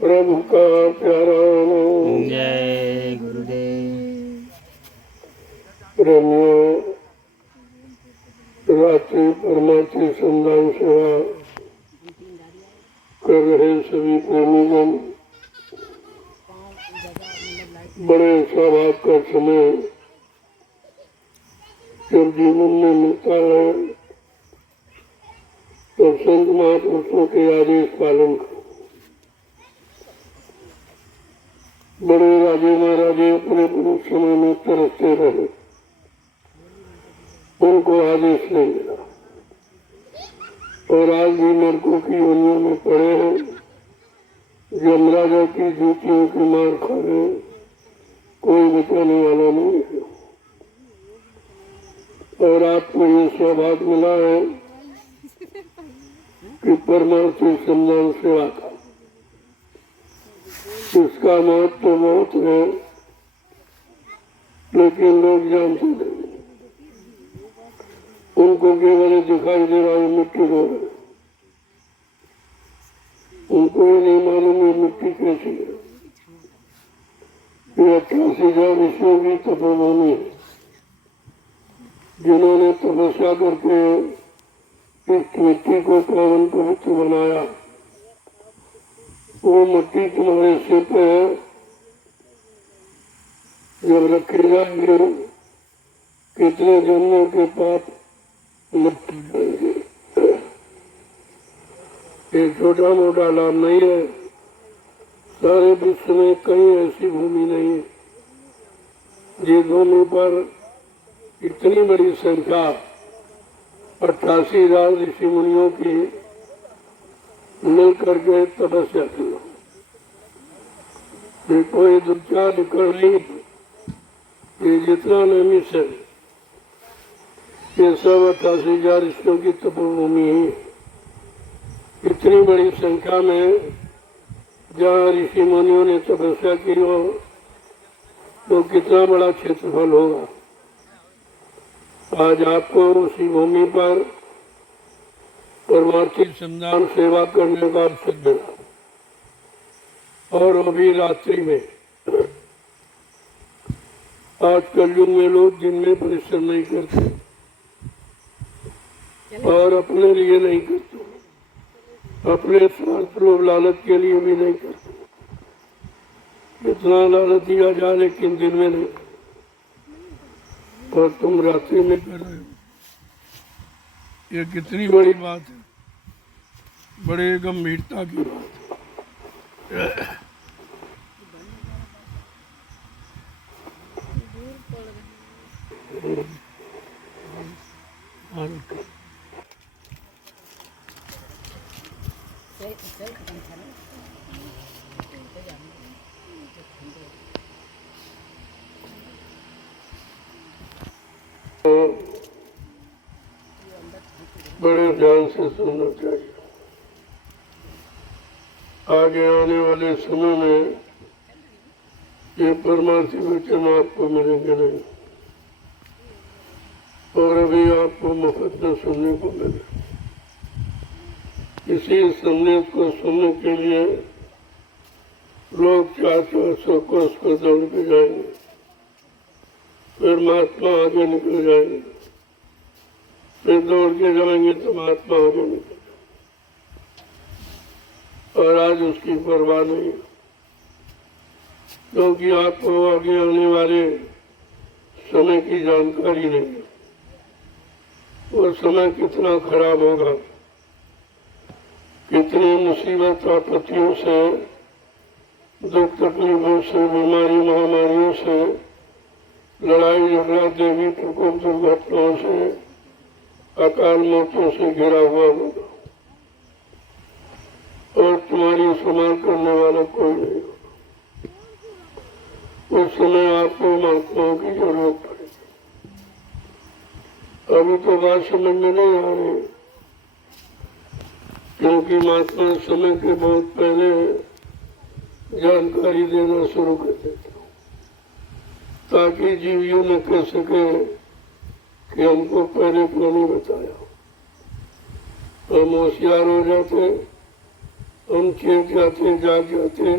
प्रभु का प्यारा नाम। जय गुरुदेव। प्रेमियों, रात्रि परमार्थी संधान सेवा कर रहे सभी प्रेमीगण, बड़े सौभाग्य का समय जब जीवन में मिलता है तो संत महापुरुषों के आदेश पालन करो। बड़े राजे महाराजे अपने पुरुष समय में तरसते रहे, उनको आदेश नहीं मिला और आज भी नरकों की योनियों में पड़े हैं, यमराजा की जूतियों की मार खा रहे हैं, कोई बचाने वाला नहीं है। और आपको ये सौभाग्य मिला है कि परमार्थी सम्मान सेवा का, इसका महत्व तो बहुत है, लेकिन लोग जानते नहीं। उनको केवल दिखाई दे रहा है मिट्टी रो रहे, उनको ये नहीं मालूम ये मिट्टी कैसी है। ये 88,000 ऋषियों की तपोभूमि है, जिन्होंने तपस्या करके इस मिट्टी को पावन पवित्र बनाया। वो मिट्टी तुम्हारे सिर पे जब रखे जाएंगे, कितने जन्मों के पाप मुक्त हो जाएंगे। ये छोटा मोटा लाभ नहीं है। सारे विश्व में कहीं ऐसी भूमि नहीं है जिस भूमि पर इतनी बड़ी संख्या 88,000 ऋषि मुनियों की मिल करके तपस्या की। ये कोई दूसरा निकल नहीं, ये जितना नमित है ये सब 88,000 ऋषियों की तपोभूमि है। इतनी बड़ी संख्या में जहाँ ऋषि मुनियों ने तपस्या की हो तो कितना बड़ा क्षेत्रफल होगा। आज आपको उसी भूमि पर परमार्थी संधान सेवा करने का अवसर मिला, और वो भी रात्रि में। आज कलयुग में लोग दिन में परिश्रम नहीं करते और अपने लिए नहीं करते, अपने स्वार्थ लोभ लालच के लिए भी नहीं करते। इतना लालच दिया जाए लेकिन दिन में नहीं, और तुम रात्रि में कर रहे हो। ये कितनी बड़ी बात है, बड़े गंभीरता की बात है। बड़े ध्यान से सुनना चाहिए। आगे आने वाले समय में ये परमार्थी वचन आपको मिलेंगे नहीं, और अभी आपको मुफ्त में सुनने को मिले। इसी संदेश को सुनने के लिए लोग 400 कोस पर दौड़ के जाएंगे, फिर महात्मा आगे निकल जाएंगे, फिर दौड़ के जाएंगे तो महात्मा आगे निकल, और आज उसकी परवाह नहीं है, क्योंकि आपको आगे आने वाले समय की जानकारी नहीं है। वो समय कितना खराब होगा, कितनी मुसीबत आपत्तियों से, दुख तकलीफों से, बीमारी महामारियों से, लड़ाई झगड़ा, देवी प्रकोप, दुर्घटनाओं से, अकाल मौतों से घिरा हुआ होगा, और तुम्हारी संभाल करने वाला कोई नहीं होगा। उस समय आपको महात्माओं की जरूरत पड़ेगी। अभी तो बात समझ में नहीं आ रही, क्योंकि महात्मा समय के बहुत पहले जानकारी देना शुरू कर देते, ताकि जीव यूं न कह सके कि हमको पहले क्यों नहीं बताया। हम होशियार हो जाते हम चेत जाते, जाग जाते,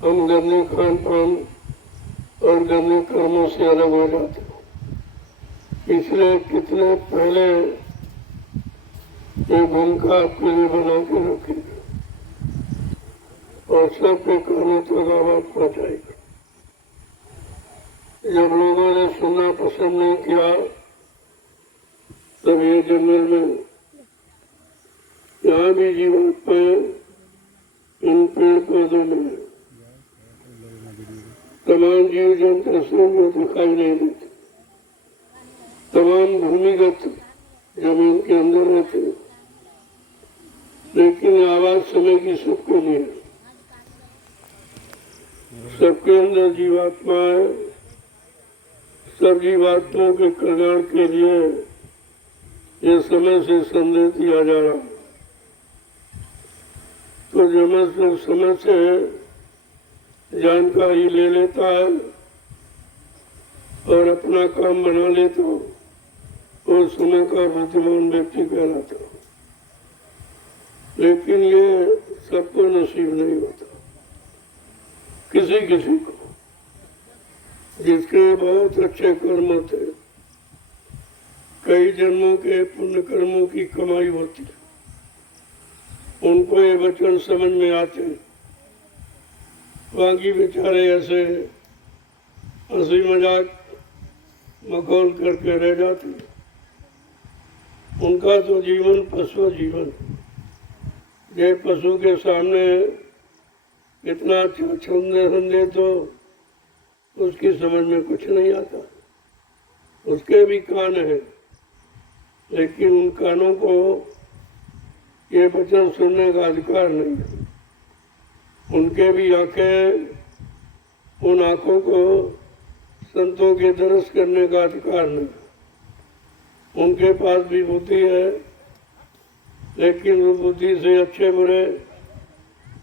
हम गंदे खान पान और गंदे कर्मों से अलग हो जाते। इसलिए कितने पहले ये भूमिका आपके लिए बना के रखेगा और सबके कर्मों तक आवाज पहुंचाएगा। जब लोगों ने सुनना पसंद नहीं किया तब ये जंगल में यहाँ भी जीवन पे इन पेड़ पौधों में तमाम जीव जंतु जो दिखाई नहीं देते, तमाम भूमिगत जमीन के अंदर रहते, लेकिन आवाज समय की सबको नहीं है। सबके अंदर जीवात्मा है। सब जीवात्माओं के कल्याण के लिए ये समय से संदेश दिया जा रहा है। तो जब समय से जानकारी ले लेता है और अपना काम बना लेता हो, उस समय का बुद्धिमान व्यक्ति कहलाता है। लेकिन ये सबको नसीब नहीं होता। किसी किसी को जिसके बहुत अच्छे कर्म थे, कई जन्मों के पुण्य कर्मों की कमाई होती है, उनको ये वचन समझ में आते हैं। बाकी बेचारे ऐसे हंसी मजाक मखौल करके रह जाते हैं। उनका तो जीवन पशु जीवन, ये पशु के सामने इतना अच्छा छंदे तो उसकी समझ में कुछ नहीं आता। उसके भी कान है, लेकिन उन कानों को ये वचन सुनने का अधिकार नहीं है। उनके भी आंखें, उन आंखों को संतों के दर्श करने का अधिकार नहीं। उनके पास भी बुद्धि है, लेकिन वो बुद्धि से अच्छे बुरे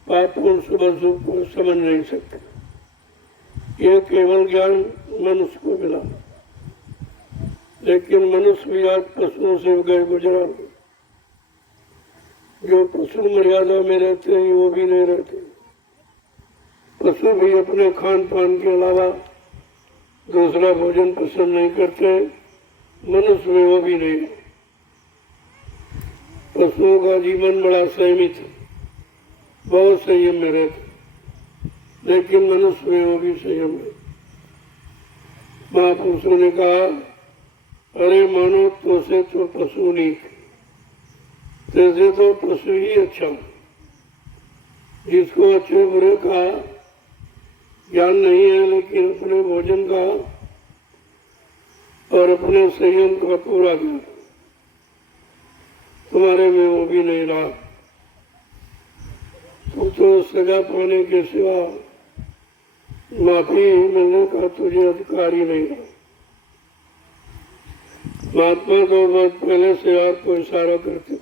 पाप और शुभ अशुभ को समझ नहीं सकते। ये केवल ज्ञान मनुष्य को मिला, लेकिन मनुष्य भी आज पशुओं से गए गुजरा। जो पशु मर्यादा में रहते हैं वो भी नहीं रहते। पशु भी अपने खान पान के अलावा दूसरा भोजन पसंद नहीं करते। मनुष्य में वो भी नहीं। पशुओं का जीवन बड़ा संयमित है, बहुत संयम में रहते, लेकिन मनुष्य में वो भी संयम है। महापुरुषों ने कहा, अरे मानो तो से तो पशु नीक, तैसे तो पशु ही अच्छा। जिसको अच्छे बुरे का ज्ञान नहीं है, लेकिन अपने भोजन का और अपने संयम का पूरा ज्ञान, तुम्हारे में वो भी नहीं रहा। तुम तो सजा पाने के सिवा माफी मिलने का तुझे अधिकार ही नहीं रहा। महात्मा तो बहुत पहले से आपको इशारा करते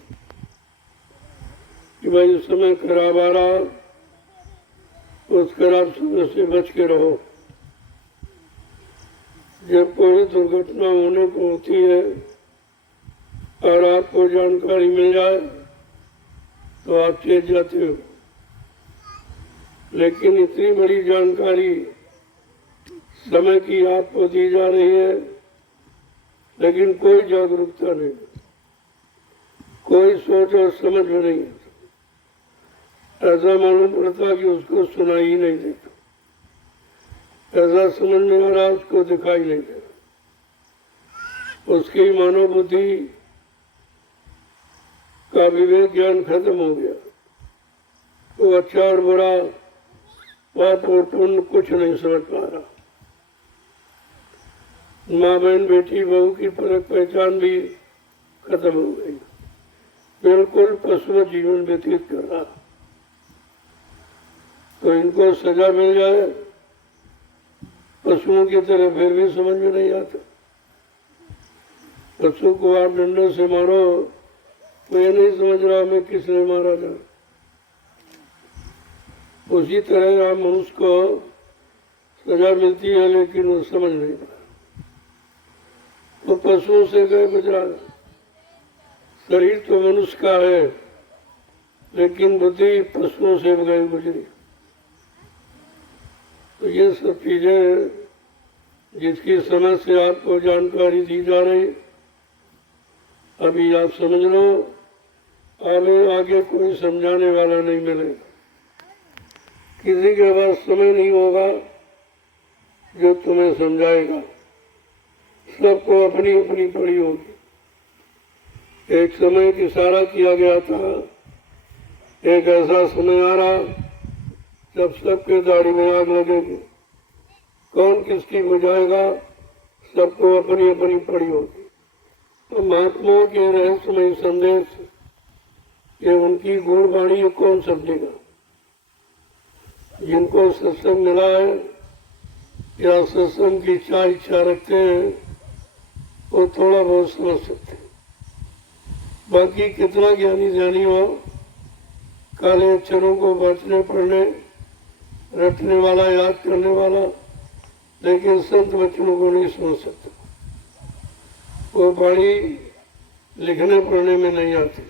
कि भाई इस समय खराब आ रहा, उस खराब समय से बच के रहो। जब कोई दुर्घटना होने को होती है और आपको जानकारी मिल जाए तो आप चेत जाते हो, लेकिन इतनी बड़ी जानकारी समय की आपको दी जा रही है, लेकिन कोई जागरूकता नहीं, कोई सोच और समझ में नहीं। ऐसा मालूम पड़ता कि उसको सुनाई ही नहीं देता, ऐसा समझ में आ रहा उसको दिखाई नहीं दे रहा। उसकी मानव बुद्धि का विवेक ज्ञान खत्म हो गया। वो अच्छा और बुरा, पाप और पुण्य कुछ नहीं समझ पा रहा। माँ बहन बेटी बहू की परख पहचान भी खत्म हो गई। बिल्कुल पशु जीवन व्यतीत कर रहा। तो इनको सजा मिल जाए पशुओं की तरह, फिर भी समझ में नहीं आता। पशु को आप डंडे से मारो तो ये नहीं समझ रहा हमें किसने मारा था। उसी तरह आप मनुष्य को सजा मिलती है, लेकिन वो समझ नहीं पा रहा। वो पशुओं से गए गुजरा। शरीर तो मनुष्य का है, लेकिन बुद्धि पशुओं से बगैर गुजरी। तो ये सब चीजें जिसकी समझ से आपको जानकारी दी जा रही, अभी आप समझ लो, आगे कोई समझाने वाला नहीं मिलेगा, किसी के पास समय नहीं होगा जो तुम्हें समझाएगा, सबको अपनी अपनी पड़ी होगी। एक समय इशारा किया गया था, एक ऐसा समय आ रहा जब सबके दाढ़ी में आग लगेगी, कौन किसकी बुझाएगा, सबको अपनी अपनी पड़ी होगी। तो महात्माओं के रहस्यमय संदेश, ये उनकी गुण वाणी ये कौन समझेगा? जिनको सत्संग मिला है या सत्संग की इच्छा रखते हैं, वो थोड़ा बहुत समझ सकते हैं। बाकी कितना ज्ञानी ध्यानी हो, काले अक्षरों को बचने पढ़ने रटने वाला, याद करने वाला, लेकिन संत वचनों को नहीं समझ सकता। वो वाणी लिखने पढ़ने में नहीं आती।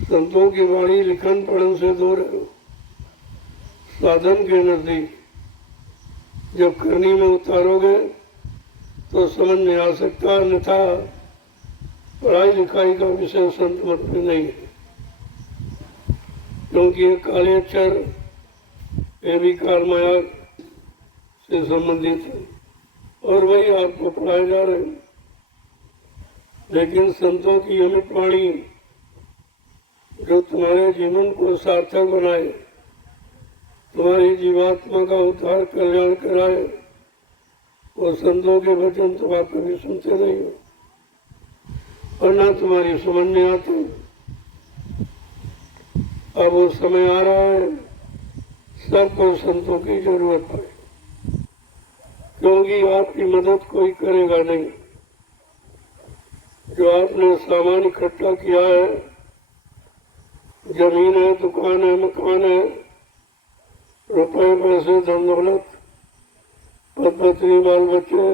संतों की वाणी लिखन पढ़न से दूर है, साधन के नजदीक। जब करनी में उतारोगे तो समझ में आ सकता, अन्यथा पढ़ाई लिखाई का विषय संत मत में नहीं है, क्योंकि ये काले अक्षर ये भी काल माया से संबंधित है और वही आपको पढ़ाए जा रहे हैं। लेकिन संतों की अमित वाणी जो तुम्हारे जीवन को सार्थक बनाए, तुम्हारी जीवात्मा का उद्धार कल्याण कराए, वो संतों के वचन तो आप कभी सुनते नहीं हो और ना तुम्हारी समझ में आते। अब वो समय आ रहा है, सबको संतों की जरूरत पड़े, क्योंकि आपकी मदद कोई करेगा नहीं। जो आपने सामान इकट्ठा किया है, जमीन है, दुकान है, मकान है, रुपए पैसे धन दौलत, पद पत्नी बाल बच्चे,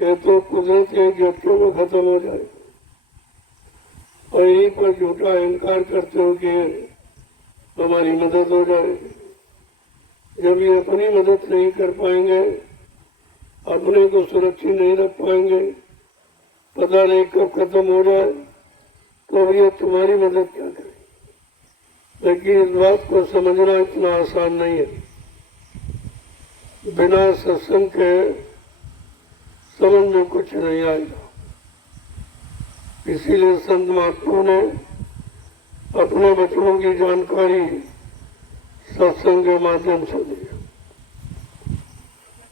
ये तो कुदरत के झटके में खत्म हो जाएगा। और यहीं पर झूठा अहंकार करते हो कि हमारी मदद हो जाएगी। जब ये अपनी मदद नहीं कर पाएंगे, अपने को सुरक्षित नहीं रख पाएंगे, पता नहीं कब खत्म हो जाए, तो ये तुम्हारी मदद क्या करे। लेकिन इस बात को समझना इतना आसान नहीं है। बिना सत्संग के समझ में कुछ नहीं आएगा। इसीलिए संत महात्माओं ने अपने वचनों की जानकारी सत्संग के माध्यम से दी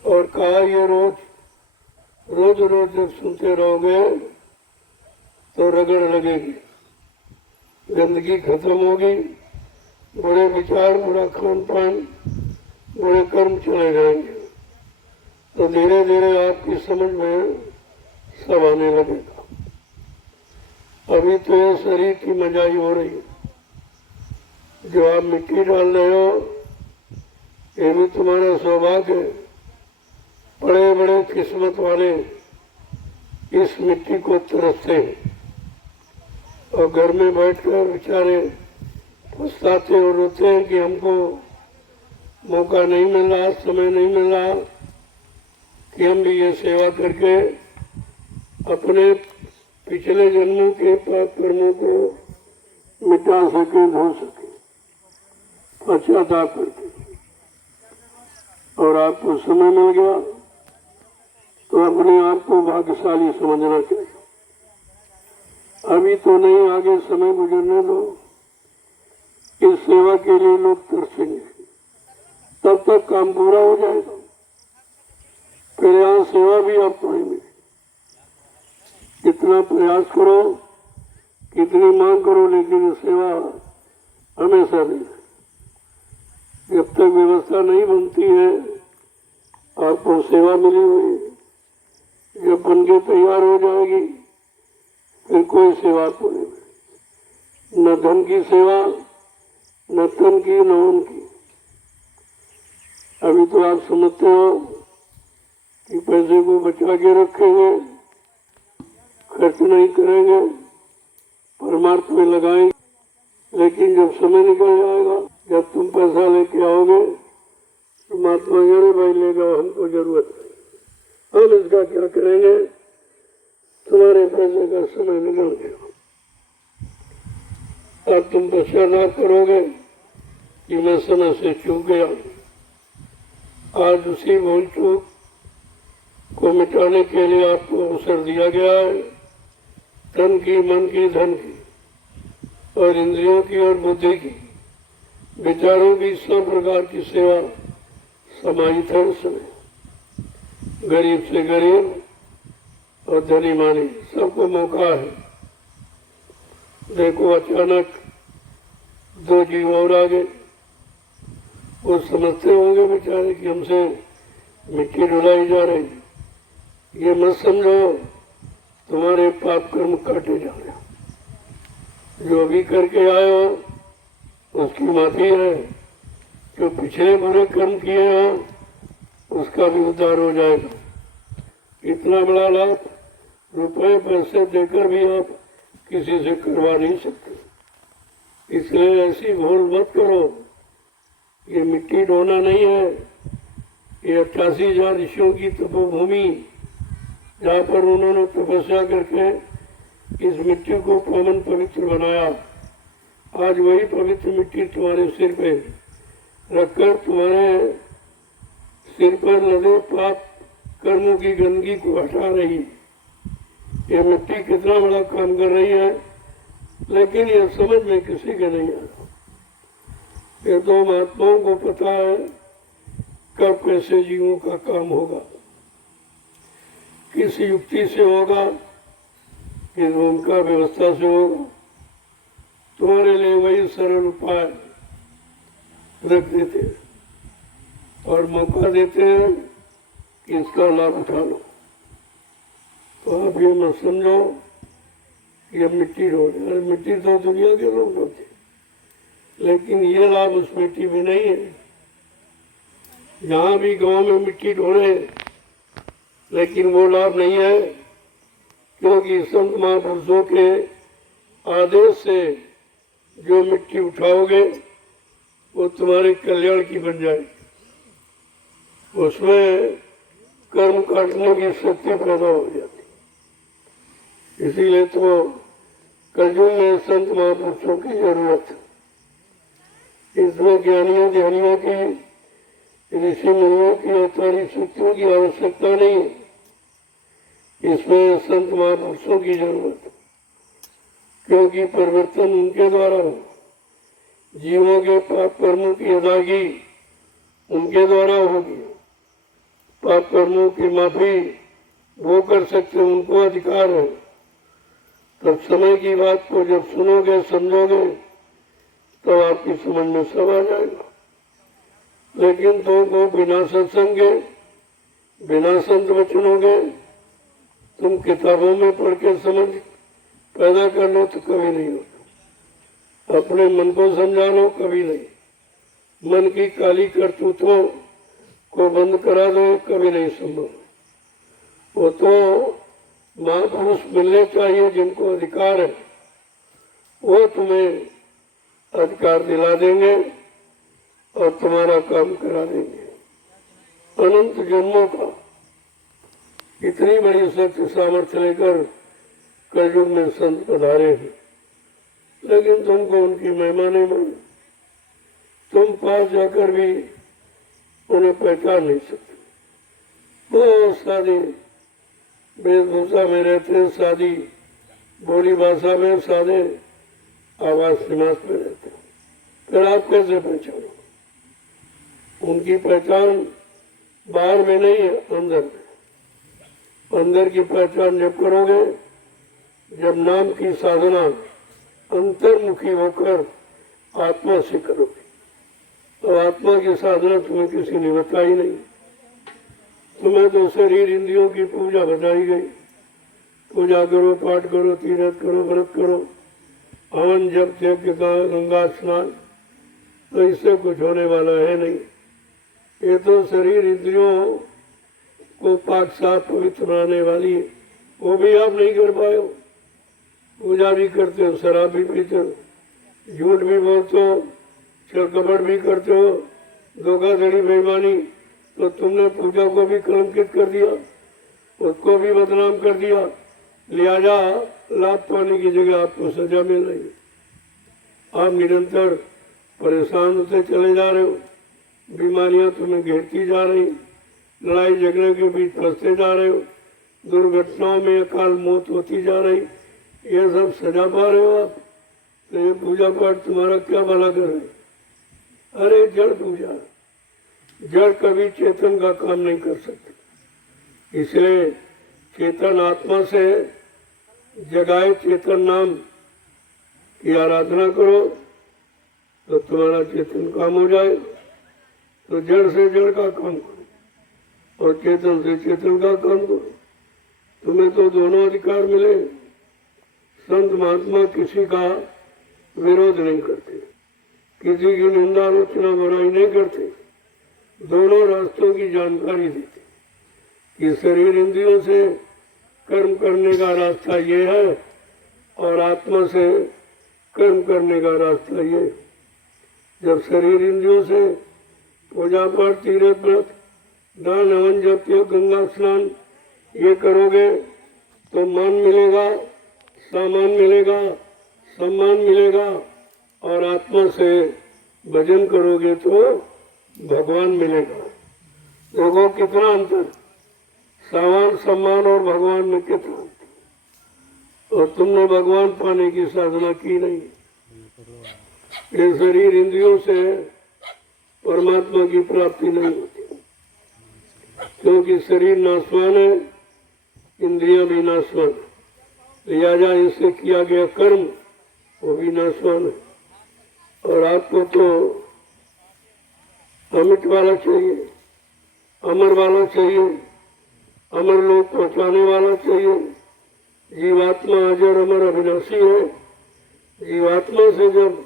और कहा, ये रोज रोज जब सुनते रहोगे तो रगड़ लगेगी, गंदगी खत्म होगी, बड़े विचार, बड़ा खान पान, बड़े कर्म चले जाएंगे, तो धीरे धीरे आपकी समझ में सब आने लगेगा। अभी तो ये शरीर की मजाई हो रही है, जो आप मिट्टी डाल रहे हो, ये भी तुम्हारा सौभाग्य है। बड़े बड़े किस्मत वाले इस मिट्टी को तरसते हैं और घर में बैठकर बेचारे पछताते और रोते हैं कि हमको मौका नहीं मिल रहा, समय नहीं मिल रहा कि हम भी ये सेवा करके अपने पिछले जन्मों के पाप कर्मों को मिटा सके, धो सके, पश्चाताप करके। और आपको समय मिल गया तो अपने आप को भाग्यशाली समझना चाहिए। अभी तो नहीं, आगे समय गुजरने दो। इस सेवा के लिए लोग तरसेंगे, तब तक काम पूरा हो जाएगा, फिर यहाँ सेवा भी आपको नहीं मिलेगी। कितना प्रयास करो, कितनी मांग करो, लेकिन सेवा हमेशा नहीं। जब तक व्यवस्था नहीं बनती है, आपको सेवा मिली हुई, जब बनके तैयार हो जाएगी फिर कोई सेवा को नहीं मिलेगी। न धन की सेवा, न तन की, न मन की। अभी तो आप समझते हो कि पैसे को बचा के रखेंगे, खर्च नहीं करेंगे, परमार्थ में लगाएंगे, लेकिन जब समय निकल जाएगा, जब तुम पैसा लेके आओगे तो महात्मा अरे भाई ले जाओ, हमको जरूरत है, हम इसका क्या करेंगे, तुम्हारे पैसे का समय निकल गया। अब तुम पश्चाताप करोगे कि मैं समय से चूक गया। आज उसी भूल चूक को मिटाने के लिए आपको अवसर दिया गया है। तन की, मन की, धन की और इंद्रियों की और बुद्धि की, विचारों की सब प्रकार की सेवा समाहित है उसमें। गरीब से गरीब और धनी मानी सबको मौका है। देखो अचानक दो जीव और आ गए, वो समझते होंगे बेचारे कि हमसे मिट्टी डुलाई जा रही। ये मत समझो तुम्हारे पाप कर्म काटे जा रहे, जो भी करके आए हो उसकी माफी है, जो पिछले बुरे कर्म किए हो उसका भी उद्धार हो जाएगा। इतना बड़ा लाभ रुपए पैसे देकर भी आप किसी से करवा नहीं सकते। इसलिए ऐसी भूल मत करो। ये मिट्टी ढोना नहीं है, ये 88,000 ऋषियों की तपोभूमि, जहाँ पर उन्होंने तपस्या करके इस मिट्टी को पावन पवित्र बनाया। आज वही पवित्र मिट्टी तुम्हारे सिर पे रखकर तुम्हारे सिर पर लदे पाप कर्मों की गंदगी को हटा रही। ये मिट्टी कितना बड़ा काम कर रही है, लेकिन ये समझ में किसी के नहीं आ रहा। ये तो महात्माओं को पता है कब कैसे जीवों का काम होगा, किस युक्ति से होगा, किस उनका व्यवस्था से होगा। तुम्हारे लिए वही सरल उपाय रख देते हैं और मौका देते हैं कि इसका लाभ उठा लो। तो आप ये मत समझो कि अब मिट्टी ढो रहे, मिट्टी तो दुनिया के लोग ढोते, लेकिन ये लाभ उस मिट्टी में नहीं है। जहाँ भी गांव में मिट्टी ढोने, लेकिन वो लाभ नहीं है, क्योंकि संत महापुरुषों के आदेश से जो मिट्टी उठाओगे वो तुम्हारे कल्याण की बन जाएगी। उसमें कर्म काटने की शक्ति पैदा हो जाती। इसीलिए तो कलयुग में संत महापुरुषों की जरूरत है। इसमें ज्ञानियों ध्यानियों की, ऋषि मुनियों की अवतारी शक्तियों की आवश्यकता नहीं है। इसमें संत महापुरुषों की जरूरत है, क्योंकि परिवर्तन उनके द्वारा हो। जीवों के पाप कर्मों की अदायगी उनके द्वारा होगी। पाप कर्मों की माफी वो कर सकते, उनको अधिकार है। तब समय की बात को जब सुनोगे समझोगे तब आपकी समझ में सब आ जाएगा। लेकिन तुमको बिना सत्संग के, बिना संत वचनों के तुम किताबों में पढ़ के समझ पैदा कर लो तो कभी नहीं होता। अपने मन को समझा लो, कभी नहीं। मन की काली करतूतों को बंद करा दो, कभी नहीं संभव। वो तो महापुरुष मिलने चाहिए जिनको अधिकार है, वो तुम्हें अधिकार दिला देंगे और तुम्हारा काम करा देंगे। अनंत जन्मों का इतनी बड़ी शक्ति सामर्थ्य लेकर कलयुग में संत पधारे हैं, लेकिन तुमको उनकी महिमा नहीं मालूम। तुम पास जाकर भी उन्हें पहचान नहीं सकते। बहुत सारी वेशभूषा में रहते हैं, सादी बोली भाषा में, सादे आवास निवास में रहते हैं, फिर आप कैसे पहचानो? उनकी पहचान बाहर में नहीं है, अंदर में। अंदर की पहचान जब करोगे, जब नाम की साधना अंतर्मुखी होकर आत्मा से करोगे, तो आत्मा की साधना तुम्हें किसी ने बताई नहीं। तुम्हें तो शरीर इंद्रियों की पूजा बताई गई। पूजा करो, पाठ करो, तीर्थ करो, व्रत करो, हवन जप यज्ञ गंगा स्नान, तो इससे कुछ होने वाला है नहीं। ये तो शरीर इंद्रियों को पाक साफ पवित्र बनाने वाली है, वो भी आप नहीं कर पाए हो। पूजा भी करते हो, शराब भी पीते हो, झूठ भी बोलते हो, छल कपट भी करते हो, धोखाधड़ी बेईमानी, तो तुमने पूजा को भी कलंकित कर दिया, उसको भी बदनाम कर दिया। लिहाजा लाभ पाने की जगह आपको सजा मिल रही है। आप निरंतर परेशान होते चले जा रहे हो, बीमारियां तुम्हें घेरती जा रही, लड़ाई झगड़े के बीच फंसते जा रहे हो, दुर्घटनाओं में अकाल मौत होती जा रही, ये सब सजा पा रहे हो आप। तो ये पूजा पाठ तुम्हारा क्या भला कर रहे? अरे जड़ पूजा, जड़ कभी चेतन का काम नहीं कर सकती, इसलिए चेतन आत्मा से जगाए चेतन नाम की आराधना करो तो तुम्हारा चेतन काम हो जाए। तो जड़ से जड़ का काम करो और चेतन से चेतन का काम करो, तुम्हें तो दोनों अधिकार मिले। संत महात्मा किसी का विरोध नहीं करते, किसी की निंदा आलोचना बुराई नहीं करते, दोनों रास्तों की जानकारी देते कि शरीर इंद्रियों से कर्म करने का रास्ता ये है और आत्मा से कर्म करने का रास्ता ये। जब शरीर इंद्रियों से पूजा पाठ, तीर्थ व्रत, दान हवन, जप, गंगा स्नान ये करोगे तो मान मिलेगा, सामान मिलेगा, सम्मान मिलेगा, और आत्मा से भजन करोगे तो भगवान मिलेगा। देखो कितना अंतर, सामान सम्मान और भगवान में कितना अंतर। और तुमने भगवान पाने की साधना की नहीं, ये शरीर इंद्रियों से परमात्मा की प्राप्ति नहीं होती, क्योंकि शरीर नाशवान है, इंद्रियां भी नाशवान है, लिहाजा इससे किया गया कर्म वो भी नाशवान है। और आपको तो अमिट वाला चाहिए, अमर वाला चाहिए, अमर लोग पहुंचाने वाला चाहिए। जीवात्मा अजर अमर अविनाशी है, जीवात्मा से जब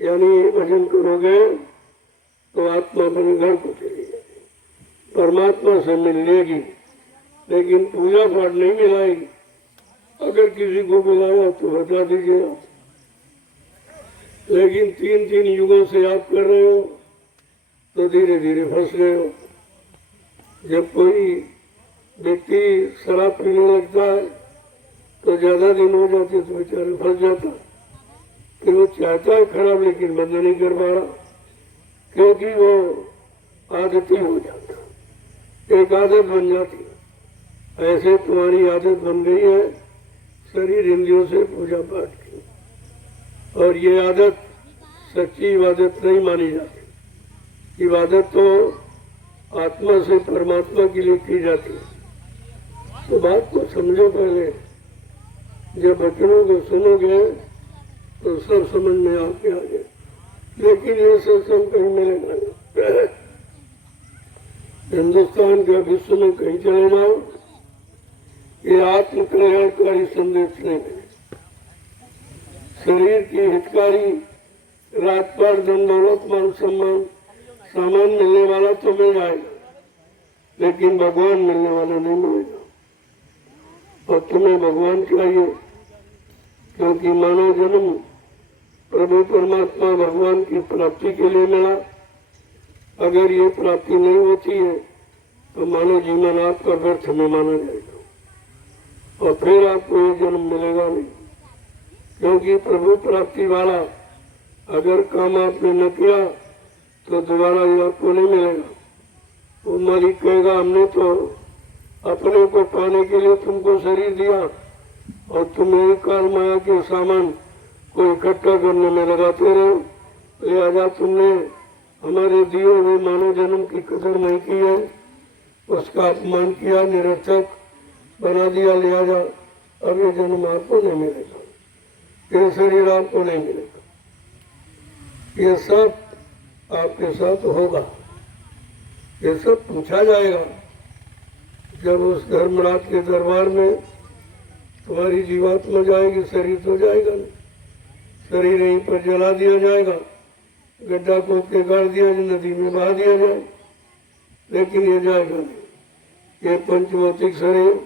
यानी भजन करोगे तो आत्मा अपने घर को चली जाएगी, परमात्मा से मिल लेगी, लेकिन पूजा पाठ नहीं मिलाएगी। अगर किसी को मिलाया तो बता दीजिए आप। लेकिन 3 युगों से आप कर रहे हो तो धीरे धीरे फंस गए हो। जब कोई व्यक्ति शराब पीने लगता है तो ज्यादा दिन हो जाते तो बेचारे फंस जाता, कि वो चाहता है खराब लेकिन बंद नहीं कर पा रहा, क्योंकि वो आदती हो जाता, एक आदत बन जाती। ऐसे तुम्हारी आदत बन गई है शरीर इंद्रियों से पूजा पाठ की, और ये आदत सच्ची इबादत नहीं मानी जाती। इबादत तो आत्मा से परमात्मा के लिए की जाती है। तो बात को समझो पहले, जब वचनों को सुनोगे तो सब समझ में आपके आ जाए, लेकिन ये सत्संग कहीं मिलेगा नहीं। हिंदुस्तान के विश्व में कहीं चले जाओ, ये आत्म कल्याणकारी संदेश नहीं मिले। शरीर की हितकारी, रात पर धन दौलत मान सम्मान सामान मिलने वाला तो मिल जाएगा, लेकिन भगवान मिलने वाला नहीं मिलेगा। और तुम्हें भगवान चाहिए, क्योंकि मानव जन्म प्रभु परमात्मा भगवान की प्राप्ति के लिए मिला। अगर ये प्राप्ति नहीं होती है तो मानव जीवन आपका व्यर्थ में माना जाएगा और फिर आपको ये जन्म मिलेगा नहीं, क्योंकि प्रभु प्राप्ति वाला अगर काम आपने न किया तो दोबारा ये आपको नहीं मिलेगा। वो मालिक कहेगा हमने तो अपने को पाने के लिए तुमको शरीर दिया और तुम एक काल माया के सामान को इकट्ठा करने में लगाते रहो, लिहाजा तुमने हमारे दिए हुए मानव जन्म की कदर नहीं की है, उसका अपमान किया, निरर्थक बना दिया, लिहाजा अब ये जन्म आपको नहीं मिलेगा, ये शरीर आपको नहीं मिलेगा। ये सब आपके साथ होगा, ये सब पूछा जाएगा जब उस धर्मराज के दरबार में तुम्हारी जीवात्मा जाएगी, शरीर तो जाएगा नहीं, शरीर यहीं पर जला दिया जाएगा, गड्ढा खोद के गाड़ दिया जाए, नदी में बहा दिया जाए, लेकिन ये जाएगा नहीं। ये पंचभौतिक शरीर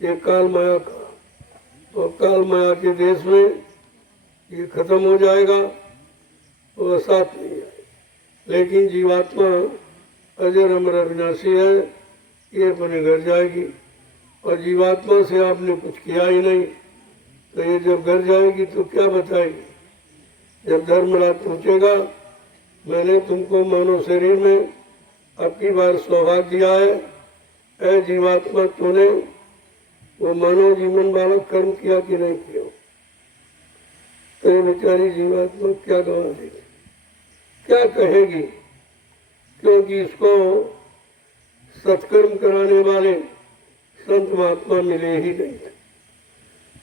ये काल माया का, और काल माया के देश में ये खत्म हो जाएगा, वह साथ नहीं आए। लेकिन जीवात्मा अजर अमर अविनाशी है, ये अपने घर जाएगी। और जीवात्मा से आपने कुछ किया ही नहीं, तो ये जब घर जाएगी तो क्या बताएगी? जब धर्मराज पूछेगा, मैंने तुमको मानव शरीर में अब की बार सौभाग्य दिया है, ऐ जीवात्मा तूने वो मानव जीवन वाला कर्म किया कि नहीं किया? तो ये बेचारी जीवात्मा क्या गवा देगी, क्या कहेगी? क्योंकि इसको सत्कर्म कराने वाले संत महात्मा मिले ही नहीं थे।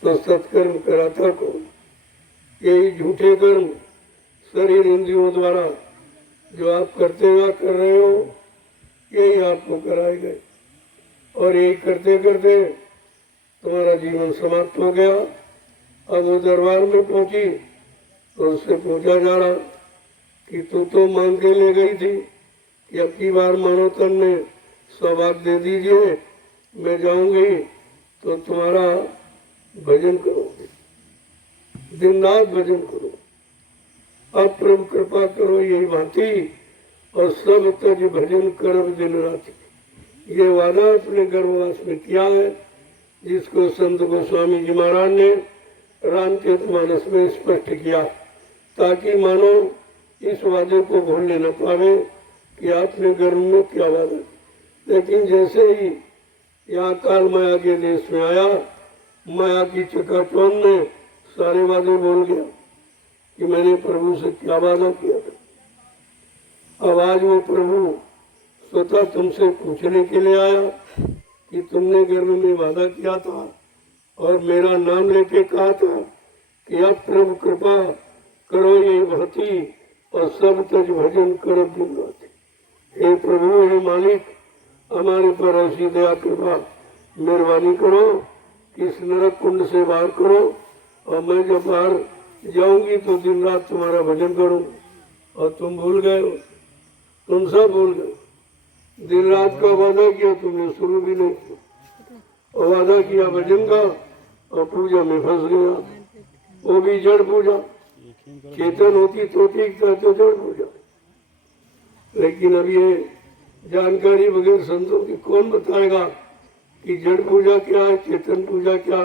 तो सत्कर्म कराता कौन? यही झूठे कर्म शरीर इंद्रियों द्वारा जो आप करते हुआ कर रहे हो, यही आपको कराए गए। और यही करते करते तुम्हारा जीवन समाप्त हो गया। अब वो दरबार में पहुंची तो उससे पूछा जा रहा कि तू तो मांग के ले गई थी कि अब की बार मानो तन में सौभाग्य दे दीजिए, मैं जाऊंगी तो तुम्हारा भजन करूंगी, दिन रात भजन करो, अब प्रभु कृपा करो यही भांति, और सब तज भजन करब दिन रात। ये वादा अपने गर्भवास में किया है, जिसको संत गोस्वामी जी महाराज ने रामचरितमानस में स्पष्ट किया, ताकि मानो इस वादे को भूलने न पावे कि आपने गर्भ में क्या वादा। लेकिन जैसे ही यहाँ काल माया के देश में आया, माया की चकाचौंध में सारे वादे बोल गया कि मैंने प्रभु से क्या वादा किया था। अब आज वो प्रभु स्वतः तुमसे पूछने के लिए आया कि तुमने गर्भ में वादा किया था और मेरा नाम लेके कहा था कि अब प्रभु कृपा करो यही भांति, और सब तज भजन करो दिन रात। हे प्रभु, हे मालिक, हमारे पर ऐसी दया कृपा मेहरबानी करो कि इस नरक कुंड से बाहर करो, और मैं जब बाहर जाऊंगी तो दिन रात तुम्हारा भजन करूं। और तुम भूल गए हो, तुम सब भूल गए। दिन रात का वादा किया तुमने, शुरू भी नहीं किया, और वादा किया भजन का, और पूजा में फंस गया, वो भी जड़ पूजा। चेतन होती तो ठीक था, तो जड़ पूजा। लेकिन अब ये जानकारी बगैर संतों की कौन बताएगा कि जड़ पूजा क्या है, चेतन पूजा क्या,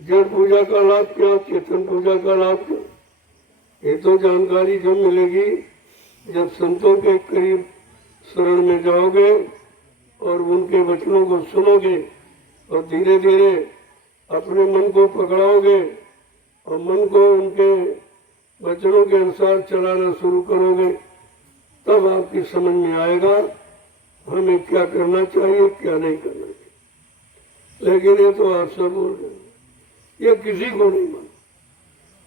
जड़ पूजा का लाभ क्या, चेतन पूजा का लाभ क्या? ये तो जानकारी जब मिलेगी जब संतों के करीब शरण में जाओगे और उनके वचनों को सुनोगे, और धीरे धीरे अपने मन को पकड़ाओगे और मन को उनके वचनों के अनुसार चलाना शुरू करोगे, तब आपकी समझ में आएगा हमें क्या करना चाहिए, क्या नहीं करना चाहिए। लेकिन ये तो आप सब बोल रहे हैं, ये किसी को नहीं मालूम।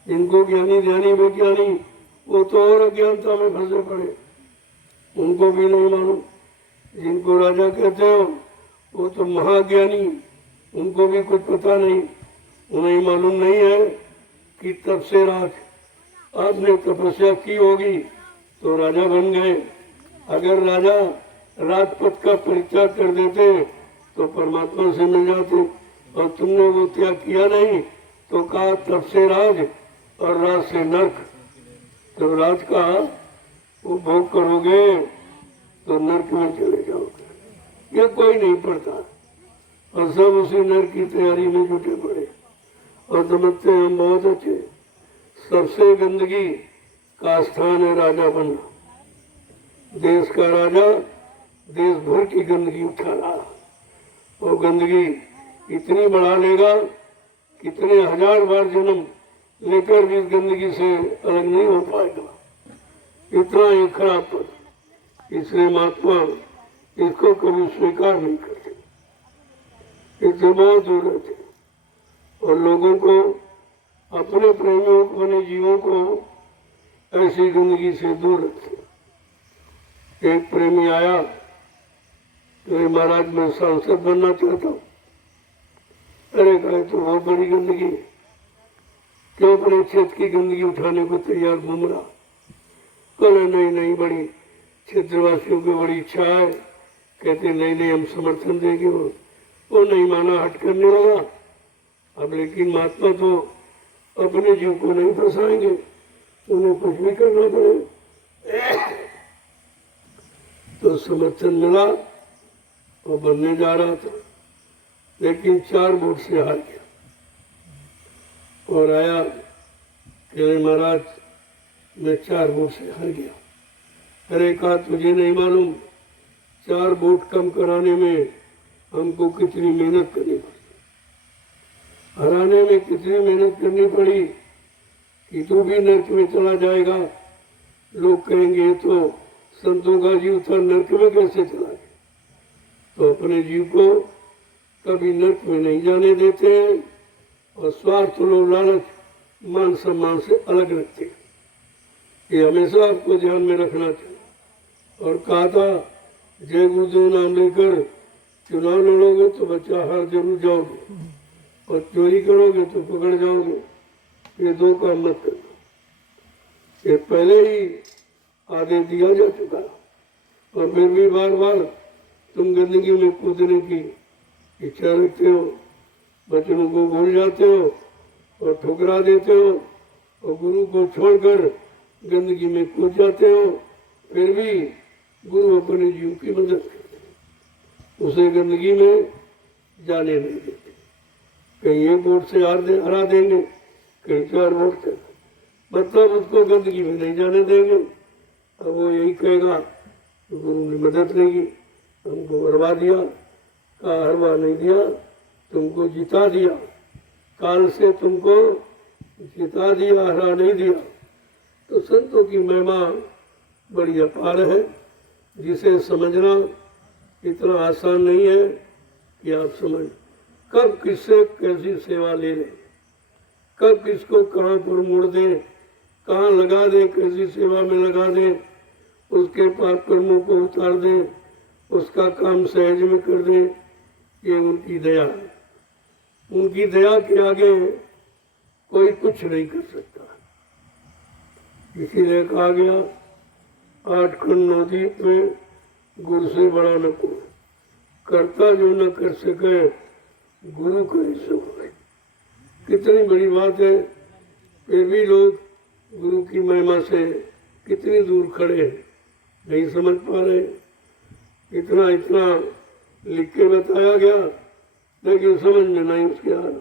जिनको ज्ञानी ध्यानी वैज्ञानी, वो तो और अज्ञानता में फंसे पड़े, उनको भी नहीं मालूम। जिनको राजा कहते हो वो तो महाज्ञानी, उनको भी कुछ पता नहीं। उन्हें मालूम नहीं है कि तब से राज आपने तपस्या की होगी तो राजा बन गए। अगर राजा राजपथ का परित्याग कर देते तो परमात्मा से मिल जाते, और तुमने वो त्याग किया नहीं तो कहा तब से राज और राज से नर्क। तो राज का वो भोग करोगे तो नर्क में चले जाओगे। ये कोई नहीं पड़ता, और सब उसी नर्क की तैयारी में जुटे पड़े और समझते हैं हम बहुत अच्छे। सबसे गंदगी का स्थान है राजा बनना। देश का राजा देश भर की गंदगी उठा रहा, वो गंदगी इतनी बढ़ा लेगा, कितने हजार बार जन्म लेकर भी इस गंदगी से अलग नहीं हो पाएगा। इतना ही खराब पद, इसलिए महात्मा इसको कभी स्वीकार नहीं करते, इससे बहुत दूर रहते, और लोगों को, अपने प्रेमियों को, अपने जीवों को ऐसी गंदगी से दूर रखते। एक प्रेमी आया तो महाराज मैं सांसद बनना चाहता हूँ। अरे कहे तो बहुत बड़ी गंदगी है, क्यों अपने क्षेत्र की गंदगी उठाने को तैयार घूम रहा? कहना नहीं नहीं, बड़ी क्षेत्रवासियों की बड़ी इच्छा है। कहते नहीं नहीं हम समर्थन देंगे। वो नहीं माना, हट करने लगा। अब लेकिन महात्मा तो अपने जीव को नहीं फंसाएंगे, उन्हें कुछ भी करना पड़ेगा। तो समर्थन मिला और बनने जा रहा था, लेकिन 4 वोट से हार गया और आया कि महाराज मैं 4 वोट से हार गया। अरे कहा तुझे नहीं मालूम 4 वोट कम कराने में हमको कितनी मेहनत करनी पड़ी, हराने में कितनी मेहनत करनी पड़ी कि तू भी नरक में चला जाएगा। लोग कहेंगे तो संतों का जीव था, नरक में कैसे चला गया। तो अपने जीव को कभी नरक में नहीं जाने देते हैं और स्वार्थ लोभ लालच मान सम्मान से अलग रखते हैं। ये हमेशा आपको ध्यान में रखना चाहिए। और कहा था जय गुरुदेव नाम लेकर चुनाव लड़ोगे तो बच्चा हार जरूर जाओगे, और चोरी करोगे तो पकड़ जाओगे। ये 2 काम मत करना। ये पहले ही आदेश दिया जा चुका है और फिर भी बार बार तुम गंदगी में कूदने की इच्छा रखते हो, बच्चों को भूल जाते हो और ठुकरा देते हो और गुरु को छोड़कर गंदगी में कूद जाते हो। फिर भी गुरु अपने जीव की मदद करते हैं, उसे गंदगी में जाने नहीं देते। कहीं 1 वोट से हरा देंगे, कहीं 4 वोट से, मतलब उसको गंदगी में नहीं जाने देंगे। अब वो यही कहेगा तो गुरु ने मदद नहीं की, हमको हरवा दिया, कहा हरवा नहीं दिया, तुमको जिता दिया, काल से तुमको जिता दिया, हरा नहीं दिया। तो संतों की महिमा बड़ी अपार है, जिसे समझना इतना आसान नहीं है कि आप समझ कब किससे कैसी सेवा ले लें, कब किसको कहाँ पर मोड़ दें, कहाँ लगा दें, कैसी सेवा में लगा दें, उसके पाप कर्मों को उतार दें, उसका काम सहज में कर दें। ये उनकी दया है। उनकी दया के आगे कोई कुछ नहीं कर सकता। इसीलिए कहा गया 8 खंड 9 दीप में गुरु से बड़ा न कोई, करता जो न कर सके गुरु करे सो। कितनी बड़ी बात है, फिर भी लोग गुरु की महिमा से कितनी दूर खड़े हैं, नहीं समझ पा रहे। इतना इतना लिख के बताया गया लेकिन समझ में नहीं उसके आ रहा,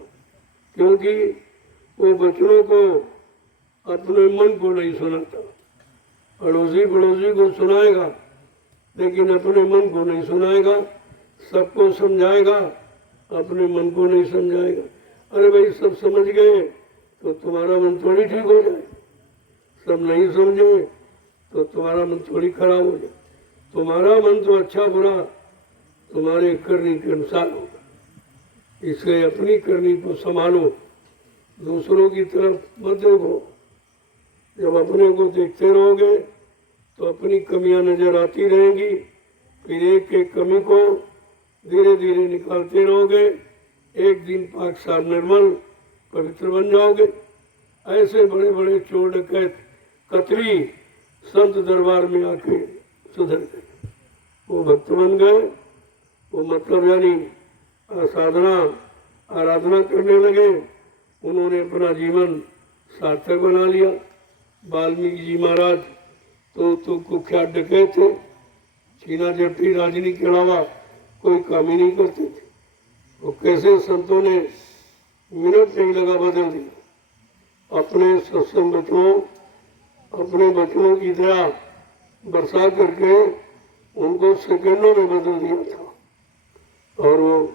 क्योंकि वो बच्चों को अपने मन को नहीं सुनाता। अड़ोसी पड़ोसी को सुनाएगा लेकिन अपने मन को नहीं सुनाएगा, सबको समझाएगा अपने मन को नहीं समझाएगा। अरे भाई सब समझ गए तो तुम्हारा मन थोड़ी ठीक हो जाए, सब नहीं समझे तो तुम्हारा मन थोड़ी खराब हो जाए। तुम्हारा मन तो अच्छा बुरा तुम्हारे करनी के अनुसार होगा। इसलिए अपनी करनी को संभालो, दूसरों की तरफ मत देखो। जब अपने को देखते रहोगे तो अपनी कमियां नजर आती रहेंगी, फिर एक एक कमी को धीरे धीरे निकालते रहोगे, एक दिन पाक साफ निर्मल पवित्र बन जाओगे। ऐसे बड़े बड़े चोर डकैत कतरी संत दरबार में आके सुधर गए, वो भक्त बन गए, वो मतलब यानी साधना आराधना करने लगे, उन्होंने अपना जीवन सार्थक बना लिया। वाल्मीकि जी महाराज तो कुख्यात डकैत थे, छीना झपटी राजनी के अलावा कोई काम ही नहीं करते थे। वो कैसे संतों ने मिनट नहीं लगा बदल दिया। अपने सत्संग बचनों, अपने बचनों की दया बरसा करके उनको सेकंडों में बदल दिया था। और वो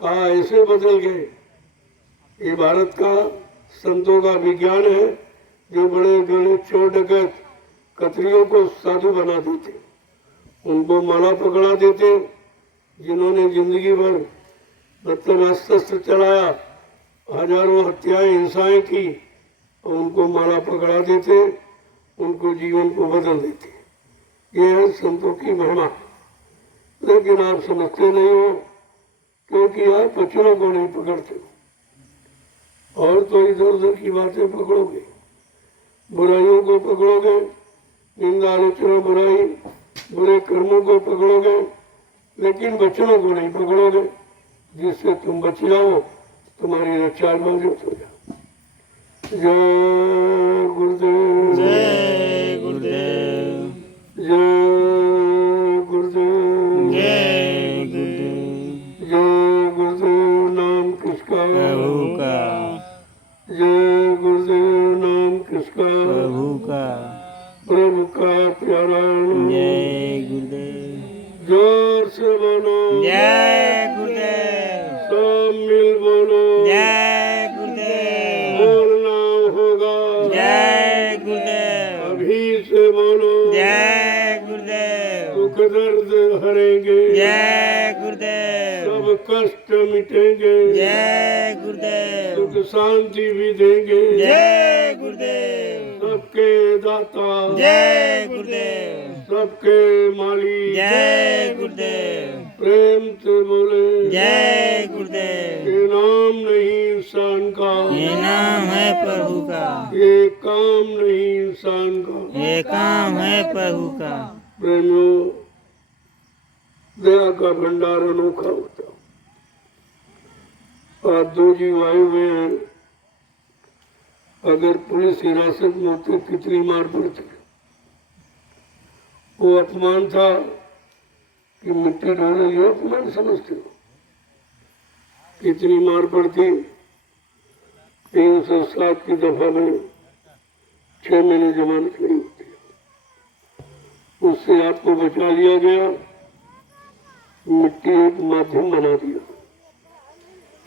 कहा ऐसे बदल गए। ये भारत का संतों का विज्ञान है, जो बड़े बड़े चोर डकैत कतरियों को साधु बना देते, उनको माला पकड़ा देते। जिन्होंने जिंदगी भर मतलब अस्त्र चलाया, हजारों हत्याएं हिंसाएं की, और उनको माला पकड़ा देते, उनको जीवन को बदल देते। ये है संतों की महिमा। लेकिन आप समझते नहीं हो, क्योंकि आप बच्चों को नहीं पकड़ते, और तो इधर उधर की बातें पकड़ोगे, बुराइयों को पकड़ोगे, निंदा आलोचना बुराई बुरे कर्मों को पकड़ोगे, लेकिन बच्चों को नहीं पकड़ोगे, जिससे तुम बच जाओ, तुम्हारी रक्षा मौजूद हो जाए। जय गुरुदेव जय गुरुदेव जय गुरुदेव जय गुरुदेव जय गुरुदेव नाम किसका प्रभु का जय गुरुदेव नाम किसका प्रभु का प्रभु का प्यारा नाम। जय गुरुदेव जोर से बोलो जय गुरुदेव सब मिल बोलो जय गुरुदेव बोलना होगा जय गुरुदेव अभी से बोलो जय गुरुदेव दुख दर्द हरेंगे जय गुरुदेव सब कष्ट मिटेंगे जय गुरुदेव सुख शांति भी देंगे जय गुरुदेव सबके दाता जय गुरुदेव सबके मालिक जय गुरुदेव प्रेम से बोले जय गुरुदेव ये नाम नहीं इंसान का ये नाम है प्रभु का ये काम नहीं इंसान का ये काम है प्रभु का प्रेमियों दया का भंडार अनोखा होता। आज दो जीव आए हुए हैं, अगर पुलिस हिरासत में होते कितनी मार पड़ती। वो अपमान था कि मिट्टी ढोने ये अपमान समझते हो, कितनी मार पड़ती। 307 की दफा में 6 महीने जमानत नहीं होती, उससे आपको बचा लिया गया। मिट्टी एक माध्यम बना दिया,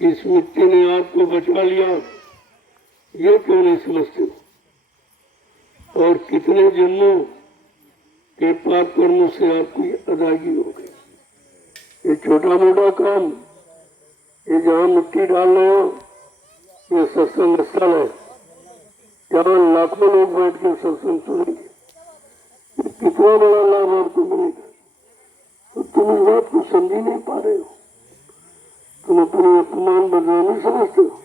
इस मिट्टी ने आपको बचा लिया, ये क्यों नहीं समझते हो? और कितने जन्मों के पाप कर्मों से आपकी अदायगी हो गई। ये छोटा मोटा काम, ये जहाँ मिट्टी डाल रहे हो, ये सत्संग स्थल है, जहाँ लाखों लोग बैठ कर सत्संग सुनेंगे। कितना बड़ा लाभ आपको मिलेगा, तो तुम इस बात को समझ नहीं पा रहे हो। तुम अपने अपमान बदनामी समझते हो,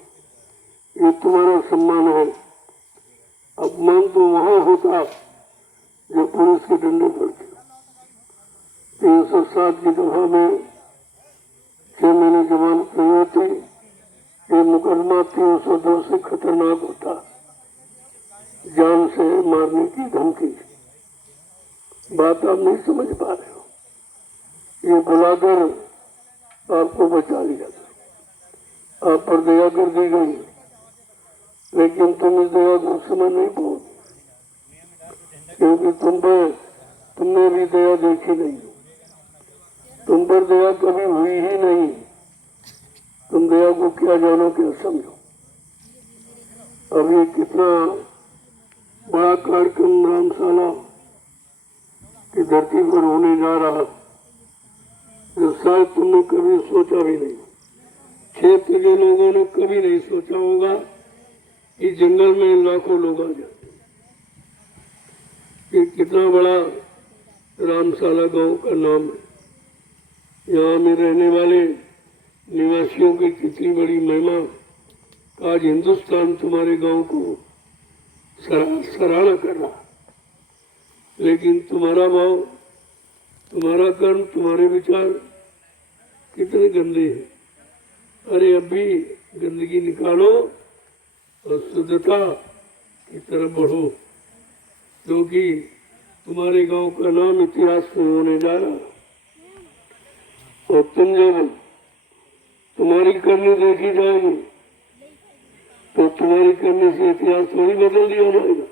ये तुम्हारा सम्मान है। अपमान तो वहां होता जो पुलिस के डंडे पड़ते। 307 की दफा में 6 महीने जमानत नहीं होती। ये मुकदमा 302 से खतरनाक होता, जान से मारने की धमकी। बात आप नहीं समझ पा रहे हो। ये बुलाकर आपको बचा लिया, आप पर दया कर दी गई, लेकिन तुम इस दया को समझ नहीं पाओगे, क्योंकि तुमने भी दया देखी नहीं, तुम पर दया कभी हुई ही नहीं। तुम दया को क्या जानो क्या समझो। अब ये कितना बड़ा कार्यक्रम रामशाला की धरती पर होने जा रहा, जो शायद तुमने कभी सोचा भी नहीं। क्षेत्र के लोगों ने कभी नहीं सोचा होगा कि जंगल में लाखों लोग आ जाते। ये कितना बड़ा रामशाला गांव का नाम है। यहाँ में रहने वाले निवासियों की कितनी बड़ी महिमा। आज हिंदुस्तान तुम्हारे गांव को सराहना कर रहा, लेकिन तुम्हारा भाव, तुम्हारा कर्म, तुम्हारे विचार कितने गंदे हैं। अरे अभी गंदगी निकालो और शुद्धता की तरफ बढ़ो, क्योंकि तुम्हारे गांव का नाम इतिहास में होने जा रहा। और तुम जब तुम्हारी करनी देखी जाएगी तो तुम्हारी करने से इतिहास थोड़ी बदल दिया जाएगा,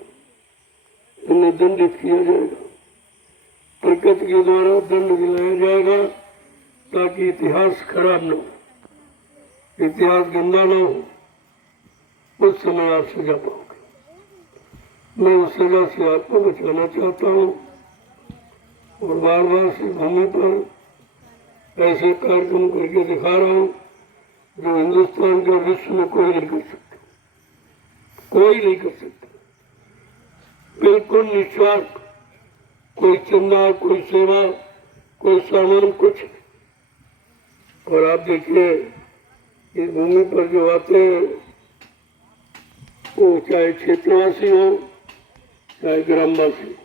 तुम्हें दंडित किया जाएगा। प्रकृति के द्वारा दंड दिलाया जाएगा ताकि इतिहास खराब न हो, इतिहास गंदा न हो। उस समय आप सजा पाओगे। मैं उस सजा से आपको बचाना चाहता हूँ और बार बार से भूमि पर ऐसे कार्यक्रम करके दिखा रहा हूँ जो हिंदुस्तान का विश्व में कोई नहीं कर सकता, कोई नहीं कर सकता। बिल्कुल निस्वार्थ, कोई चंदा, कोई सेवा, कोई सामान, कुछ। और आप देखिए इस भूमि पर जो आते हैं, वो चाहे क्षेत्रवासी हो चाहे ग्रामवासी,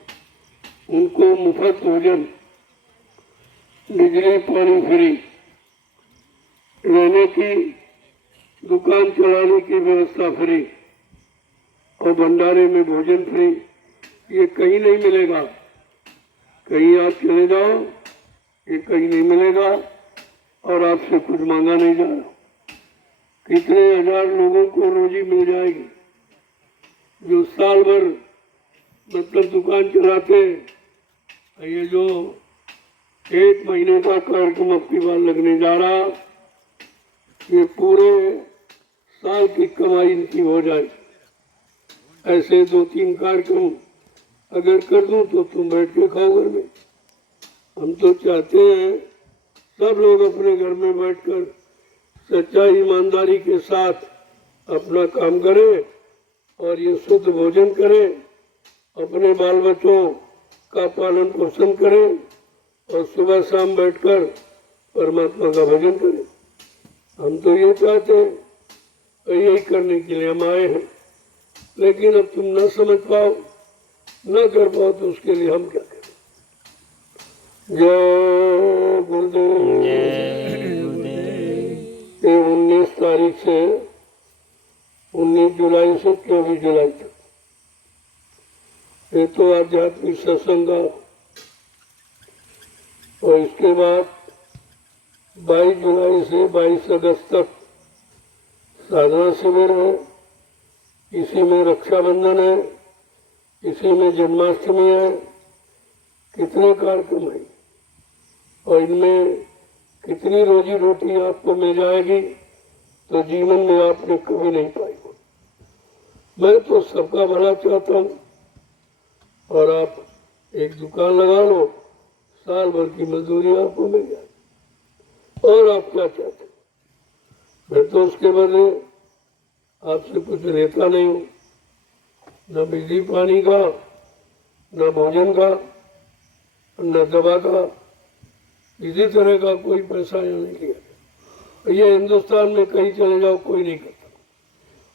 उनको मुफ्त भोजन, बिजली पानी फ्री, रहने की, दुकान चलाने की व्यवस्था फ्री, और भंडारे में भोजन फ्री, ये कहीं नहीं मिलेगा। कहीं आप चले जाओ, ये कहीं नहीं मिलेगा और आपसे कुछ मांगा नहीं जा रहा। कितने हजार लोगों को रोजी मिल जाएगी जो साल भर मतलब दुकान चलाते हैं। ये जो 1 महीने का कार्यक्रम अब की बार लगने जा रहा, ये पूरे साल की कमाई इनकी हो जाए। ऐसे 2-3 कार्यक्रम अगर कर दूं तो तुम बैठ के खाओ घर में। हम तो चाहते हैं सब लोग अपने घर में बैठकर सच्चाई ईमानदारी के साथ अपना काम करें और ये शुद्ध भोजन करें, अपने बाल बच्चों का पालन पोषण करें और सुबह शाम बैठकर परमात्मा का भजन करें। हम तो ये चाहते हैं और यही करने के लिए हम आए हैं। लेकिन अब तुम न समझ पाओ, न कर पाओ तो उसके लिए हम क्या करें। जय गुरुदेव। ये 19 तारीख से 19 जुलाई से 24 जुलाई तक ये तो आध्यात्मिक सत्संग का, और इसके बाद 22 जुलाई से 22 अगस्त तक साधना शिविर है। इसी में रक्षाबंधन है, इसी में जन्माष्टमी है। कितने कार्यक्रम है और इनमें कितनी रोजी रोटी आपको मिल जाएगी तो जीवन में आपने कभी नहीं पाई हो। मैं तो सबका भला चाहता हूँ और आप एक दुकान लगा लो, साल भर की मजदूरी आपको मिल जाए। और आप क्या चाहते हैं? मैं तो उसके बदले आपसे कुछ लेता नहीं हूँ, न बिजली पानी का, न भोजन का, न दवा का, किसी तरह का कोई पैसा नहीं लिया। ये हिंदुस्तान में कहीं चले जाओ कोई नहीं करता।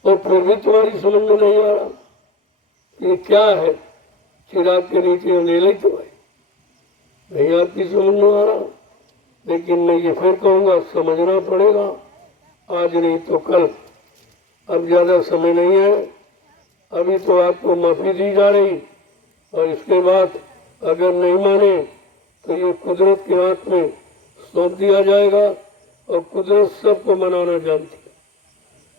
और फिर भी तुम्हारी समझ में नहीं आ रहा ये क्या है। चिराग के नीचे अंधेरा ही तो है, नहीं आपकी समझ में आ रहा। लेकिन मैं ये फिर कहूँगा, समझना पड़ेगा, आज नहीं तो कल। अब ज़्यादा समय नहीं है, अभी तो आपको माफ़ी दी जा रही और इसके बाद अगर नहीं माने तो ये कुदरत के हाथ में सौंप दिया जाएगा। और कुदरत सबको मनाना जानती है,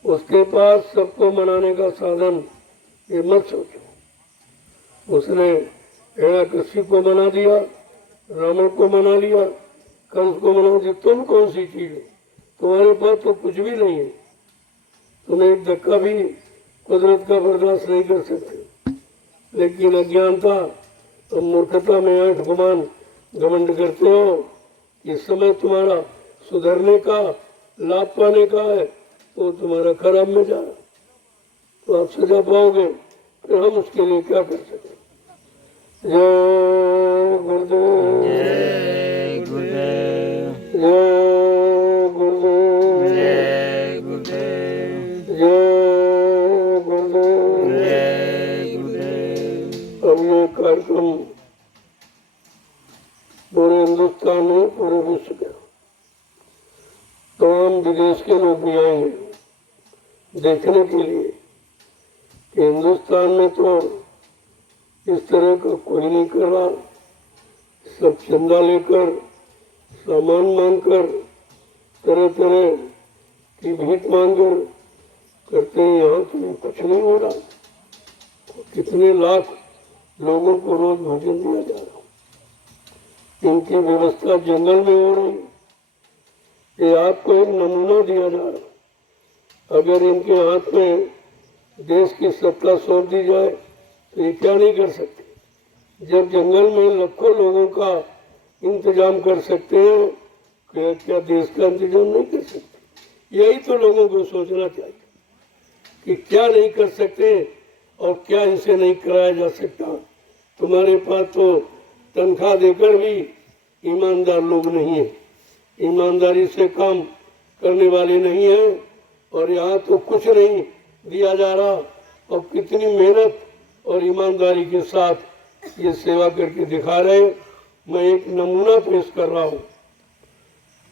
उसके पास सबको मनाने का साधन, ये मत सोचो। उसने हिरण्यकश्यप को मना दिया, रावण को मना लिया, कंस को मना दिया। तुम कौन सी चीज है? तुम्हारे पास तो कुछ भी नहीं है। तुम्हें एक धक्का भी कुदरत का बर्दाश्त नहीं कर सकते। लेकिन अज्ञानता और मूर्खता में आंख गुमान घमंड करते हो। इस समय तुम्हारा सुधरने का, लाभ पाने का है, तो तुम्हारा खराब में जा रहा, तो आप सजा पाओगे। फिर हम उसके लिए क्या कर सकते। जय गुरुदेव। जय गुरुदेव। जय गुरुदेव। जय गुरुदेव। जय गुरुदेव। जय गुरुदेव। अब ये कार्यक्रम पूरे हिंदुस्तान में, पूरे विश्व के तमाम विदेश के लोग भी आएंगे देखने के लिए कि हिंदुस्तान में तो इस तरह का कोई नहीं कर रहा। सब चंदा लेकर, सामान मांगकर, तरह तरह की भीख मांगकर करते हैं। यहाँ तो कुछ नहीं हो रहा। कितने लाख लोगों को रोज भोजन दिया जा रहा। इनकी व्यवस्था जंगल में हो रही। ये आपको एक नमूना दिया जा रहा। अगर इनके हाथ में देश की सत्ता सौंप दी जाए तो ये क्या नहीं कर सकते। जब जंगल में लाखों लोगों का इंतजाम कर सकते हैं, क्या देश का इंतजाम नहीं कर सकते? यही तो लोगों को सोचना चाहिए कि क्या नहीं कर सकते और क्या इनसे नहीं कराया जा सकता। तुम्हारे पास तो तनख्वाह देकर भी ईमानदार लोग नहीं है, ईमानदारी से काम करने वाले नहीं हैं। और यहाँ तो कुछ नहीं दिया जा रहा और कितनी मेहनत और ईमानदारी के साथ ये सेवा करके दिखा रहे। मैं एक नमूना पेश कर रहा हूँ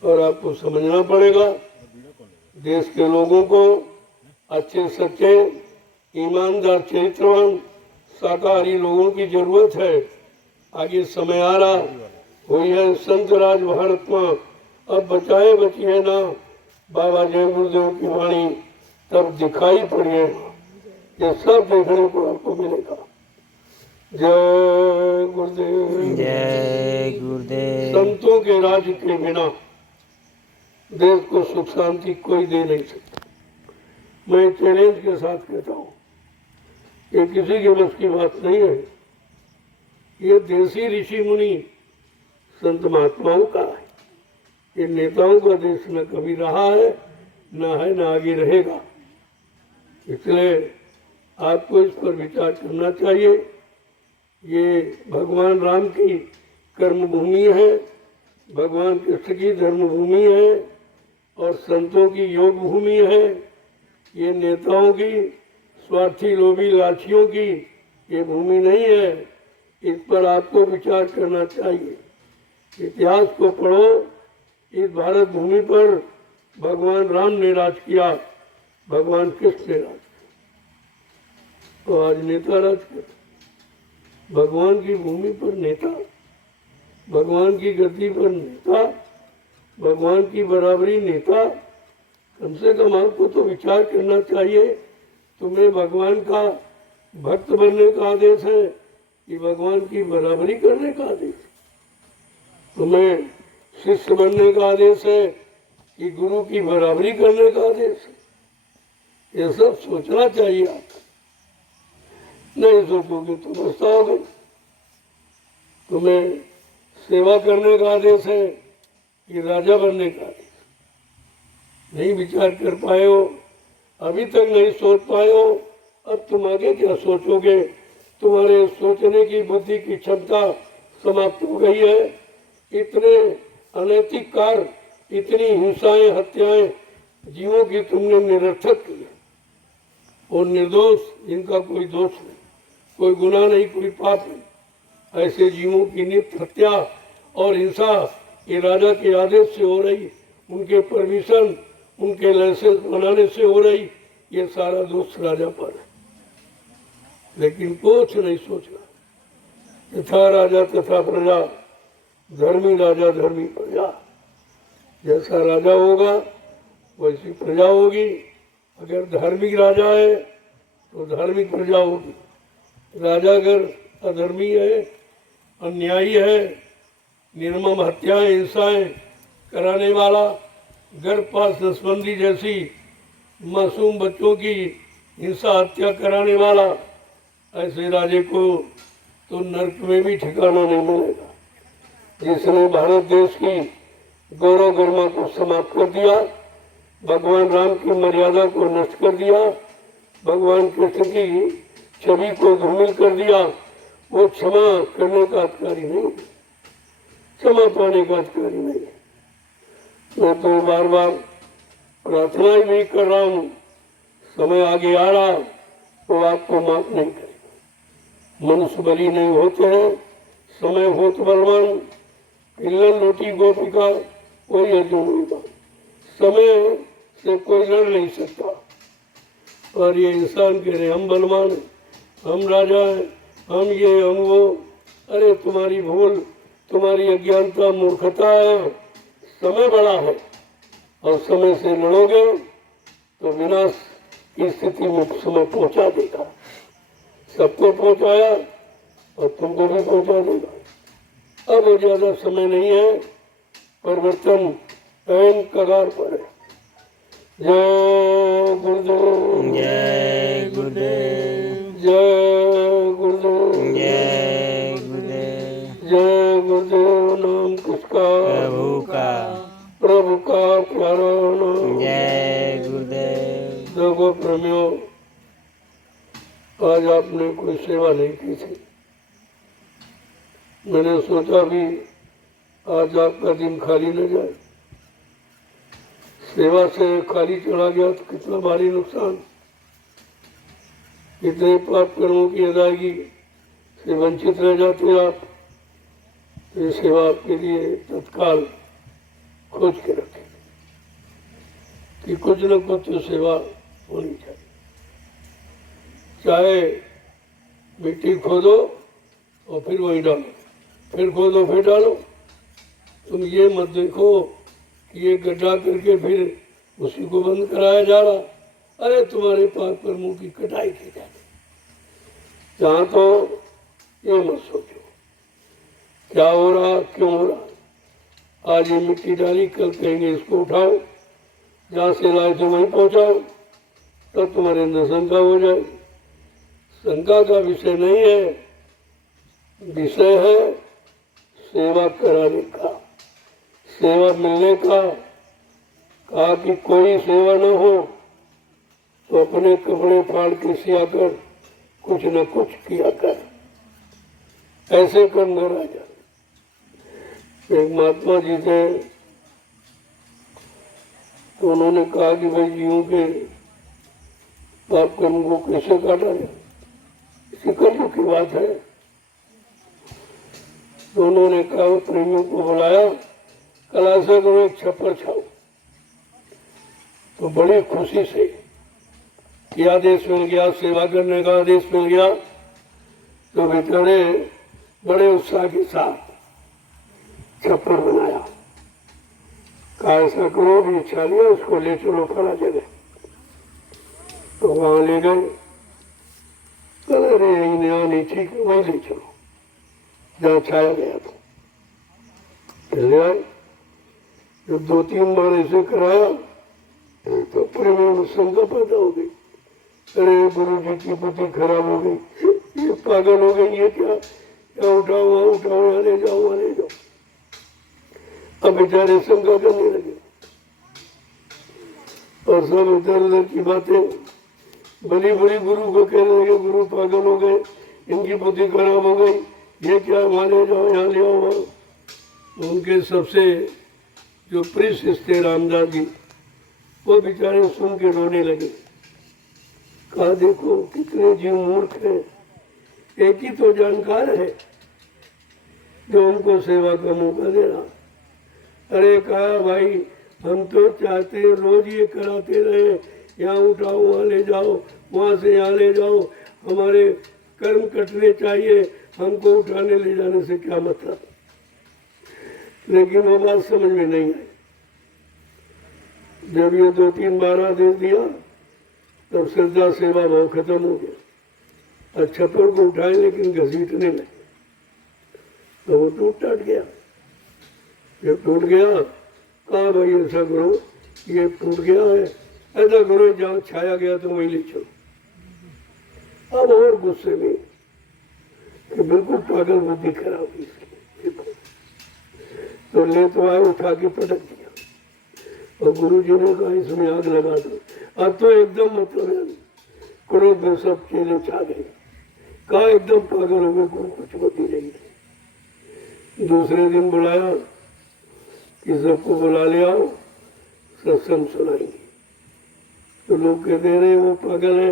और आपको समझना पड़ेगा। देश के लोगों को अच्छे सच्चे ईमानदार चरित्रवान शाकाहारी लोगों की जरूरत है। आगे समय आ रहा हुई है संत राज भारत में, अब बचाए बचिए ना बाबा जय गुरुदेव की वाणी तब दिखाई पड़ी है। ये सब देखने को आपको मिलेगा। जय गुरुदेव। जय गुरुदेव। संतों के राज के बिना देश को सुख शांति कोई दे नहीं सकता। मैं चैलेंज के साथ कहता हूँ, ये किसी के बस की बात नहीं है। ये देसी ऋषि मुनि संत महात्माओं का है। ये नेताओं का देश न कभी रहा है, न है, न आगे रहेगा। इसलिए आपको इस पर विचार करना चाहिए। ये भगवान राम की कर्मभूमि है, भगवान कृष्ण की धर्मभूमि है और संतों की योग भूमि है। ये नेताओं की, स्वार्थी लोभी लाठियों की ये भूमि नहीं है। इस पर आपको विचार करना चाहिए। इतिहास को पढ़ो। इस भारत भूमि पर भगवान राम ने राज किया, भगवान कृष्ण ने राज किया, तो आज नेता राज करते। भगवान की भूमि पर नेता, भगवान की गद्दी पर नेता, भगवान की बराबरी नेता। कम से कम आपको तो विचार करना चाहिए, तुम्हें भगवान का भक्त बनने का आदेश है कि भगवान की बराबरी करने का आदेश? तुम्हें शिष्य बनने का आदेश है कि गुरु की बराबरी करने का आदेश है? ये सब सोचना चाहिए आपको। नहीं सोचोगे तो पछताओगे। तुम्हें सेवा करने का आदेश है कि राजा बनने का आदेश? नहीं विचार कर पाए हो, अभी तक नहीं सोच पाए हो, अब तुम आगे क्या सोचोगे? तुम्हारे सोचने की बुद्धि की क्षमता समाप्त हो गई है। इतने अनैतिक कार्य, इतनी हिंसाएं, हत्याएं जीवों की तुमने निरर्थक की और निर्दोष, जिनका कोई दोष नहीं, कोई गुनाह नहीं, कोई पाप नहीं, ऐसे जीवों की नित्य हत्या और हिंसा ये राजा के आदेश से हो रही, उनके परमिशन, उनके लाइसेंस बनाने से हो रही। ये सारा दोष राजा पर है। लेकिन कुछ नहीं सोचना। यथा राजा तथा प्रजा, धर्मी राजा धर्मी प्रजा। जैसा राजा होगा वैसी प्रजा होगी। अगर धार्मिक राजा है तो धार्मिक प्रजा होगी। राजा अगर अधर्मी है, अन्यायी है, निर्मम हत्याएं, हिंसाएं कराने वाला, गर्भपात नसबंदी जैसी मासूम बच्चों की हिंसा हत्या कराने वाला, ऐसे राजे को तो नरक में भी ठिकाना नहीं मिलेगा। जिसने भारत देश की गौरव गरिमा को समाप्त कर दिया, भगवान राम की मर्यादा को नष्ट कर दिया, भगवान कृष्ण की छवि को धूमिल कर दिया, वो क्षमा करने का अधिकारी नहीं, क्षमा पाने का अधिकारी नहीं। मैं तो बार बार प्रार्थना ही नहीं कर रहा हूँ, समय आगे आ रहा तो आपको माफ नहीं करेगा। मनुष्य बलि नहीं होते हैं, समय होत बलवान। किल्लन रोटी गोपिका वही अर्जुन हुई बात। समय से कोई लड़ नहीं सकता। और ये इंसान कह रहे हम बलवान हैं, हम राजा हैं, हम ये हम वो। अरे तुम्हारी भूल, तुम्हारी अज्ञानता, मूर्खता है। समय बड़ा है और समय से लड़ोगे तो विनाश की स्थिति में समय पहुंचा देगा। सबको पहुंचाया और तुमको भी पहुंचा देगा। अब ज्यादा समय नहीं है, परिवर्तन ऐन कगार पर है। जय गुरुदेव। जय गुरुदेव। जय गुरुदेव। जय गुरुदेव। जय गुरुदेव। नाम किसका? प्रभु का। प्रभु का प्यारा नाम। जय गुरुदेव। देखो प्रेमियों, आज आपने कोई सेवा नहीं की थी। मैंने सोचा भी आज आपका दिन खाली न जाए। सेवा से खाली चला गया तो कितना भारी नुकसान। कितने पाप कर्मों की अदायगी से वंचित रह जाते आप। ये सेवा आपके लिए तत्काल खोज के रखें कि कुछ न कुछ सेवा होनी चाहिए। चाहे मिट्टी खोदो और फिर वहीं डालो, फिर खोदो फिर डालो। तुम ये मत देखो कि ये गड्ढा करके फिर उसी को बंद कराया जा रहा। अरे तुम्हारे पाप कर्मों की कटाई की जा रही। जहाँ तो ये मत सोचो क्या हो रहा क्यों हो रहा। आज ये मिट्टी डाली, कल कहेंगे इसको उठाओ, जहाँ से लाए थे वहीं पहुँचाओ, तब तुम्हारे अंदर शंका हो जाएगी। शंका का विषय नहीं है, विषय है सेवा कराने का, सेवा मिलने का। कहा कि कोई सेवा न हो तो अपने कपड़े फाड़ के सिया कर कुछ न कुछ किया कर, ऐसे कर्म न रह जा। एक महात्मा जी थे, तो उन्होंने कहा कि भाई जीवों के पाप कर्म को कैसे काटा जाए, इसी कर्म की बात है। तो उन्होंने कहा वो प्रेमियों को बुलाया, कल ऐसा करो एक छप्पर छाओ। तो बड़ी खुशी से कि आदेश मिल गया, सेवा करने का आदेश मिल गया। तो बेचारे बड़े उत्साह के साथ छप्पर बनाया। कहा ऐसा करो भी छा लिया, उसको ले चलो फला जगह। तो वहां ले गए। अरे यही नया नहीं ठीक, वहीं ले चलो जहाँ छाया गया था। ले आए। जब 2-3 बार ऐसे कराया तो प्रेमी में शंका पैदा हो गई। अरे गुरु जी की बुद्धि खराब हो गई, ये पागल हो गई, ये क्या उठाओ वहां उठाओ, यहाँ ले जाओ वहां ले जाओ। अब बेचारे शंका करने लगे और सब इधर उधर की बातें बड़ी बड़ी गुरु को कहने लगे, गुरु पागल हो गए, इनकी बुद्धि खराब हो गई, ये क्या वहां ले जाओ यहाँ ले आओ वहां। उनके सबसे जो प्रिय थे रामदास जी, वो बेचारे सुन के रोने लगे। कहा देखो कितने जीव मूर्ख हैं, एक ही तो जानकार है जो उनको सेवा का मौका दे रहा। अरे कहा भाई हम तो चाहते हैं रोज ये कराते रहे, यहाँ उठाओ वहाँ ले जाओ, वहाँ से यहाँ ले जाओ, हमारे कर्म कटने चाहिए, हमको उठाने ले जाने से क्या मतलब। लेकिन वो बात समझ में नहीं आई। जब ये 2-3 बार आदेश दिया तब श्रद्धा सेवा भाव खत्म हो गया और छप्पर को उठाए लेकिन घसीटने लगे तो वो टूट टाट गया। जब टूट गया कहा भाई ऐसा करो, ये टूट गया है, ऐसा करो जहाँ छाया गया तो वहीं ले चलो। अब और गुस्से में कि बिल्कुल पागल बुद्धि खराब हुई इसकी। तो ले तो आए, उठा के पटक दिया और गुरु जी ने कहा इसमें आग लगा दो। अब तो एकदम मतलब है क्रोध में सब चेले छा गए। कहा एकदम पागल हो गए, गुरु कुछ बुद्धि नहीं थी। दूसरे दिन बुलाया कि सबको बुला ले आओ, सत्संग सुनाएंगे। तो लोग कहते रहे वो पागल है,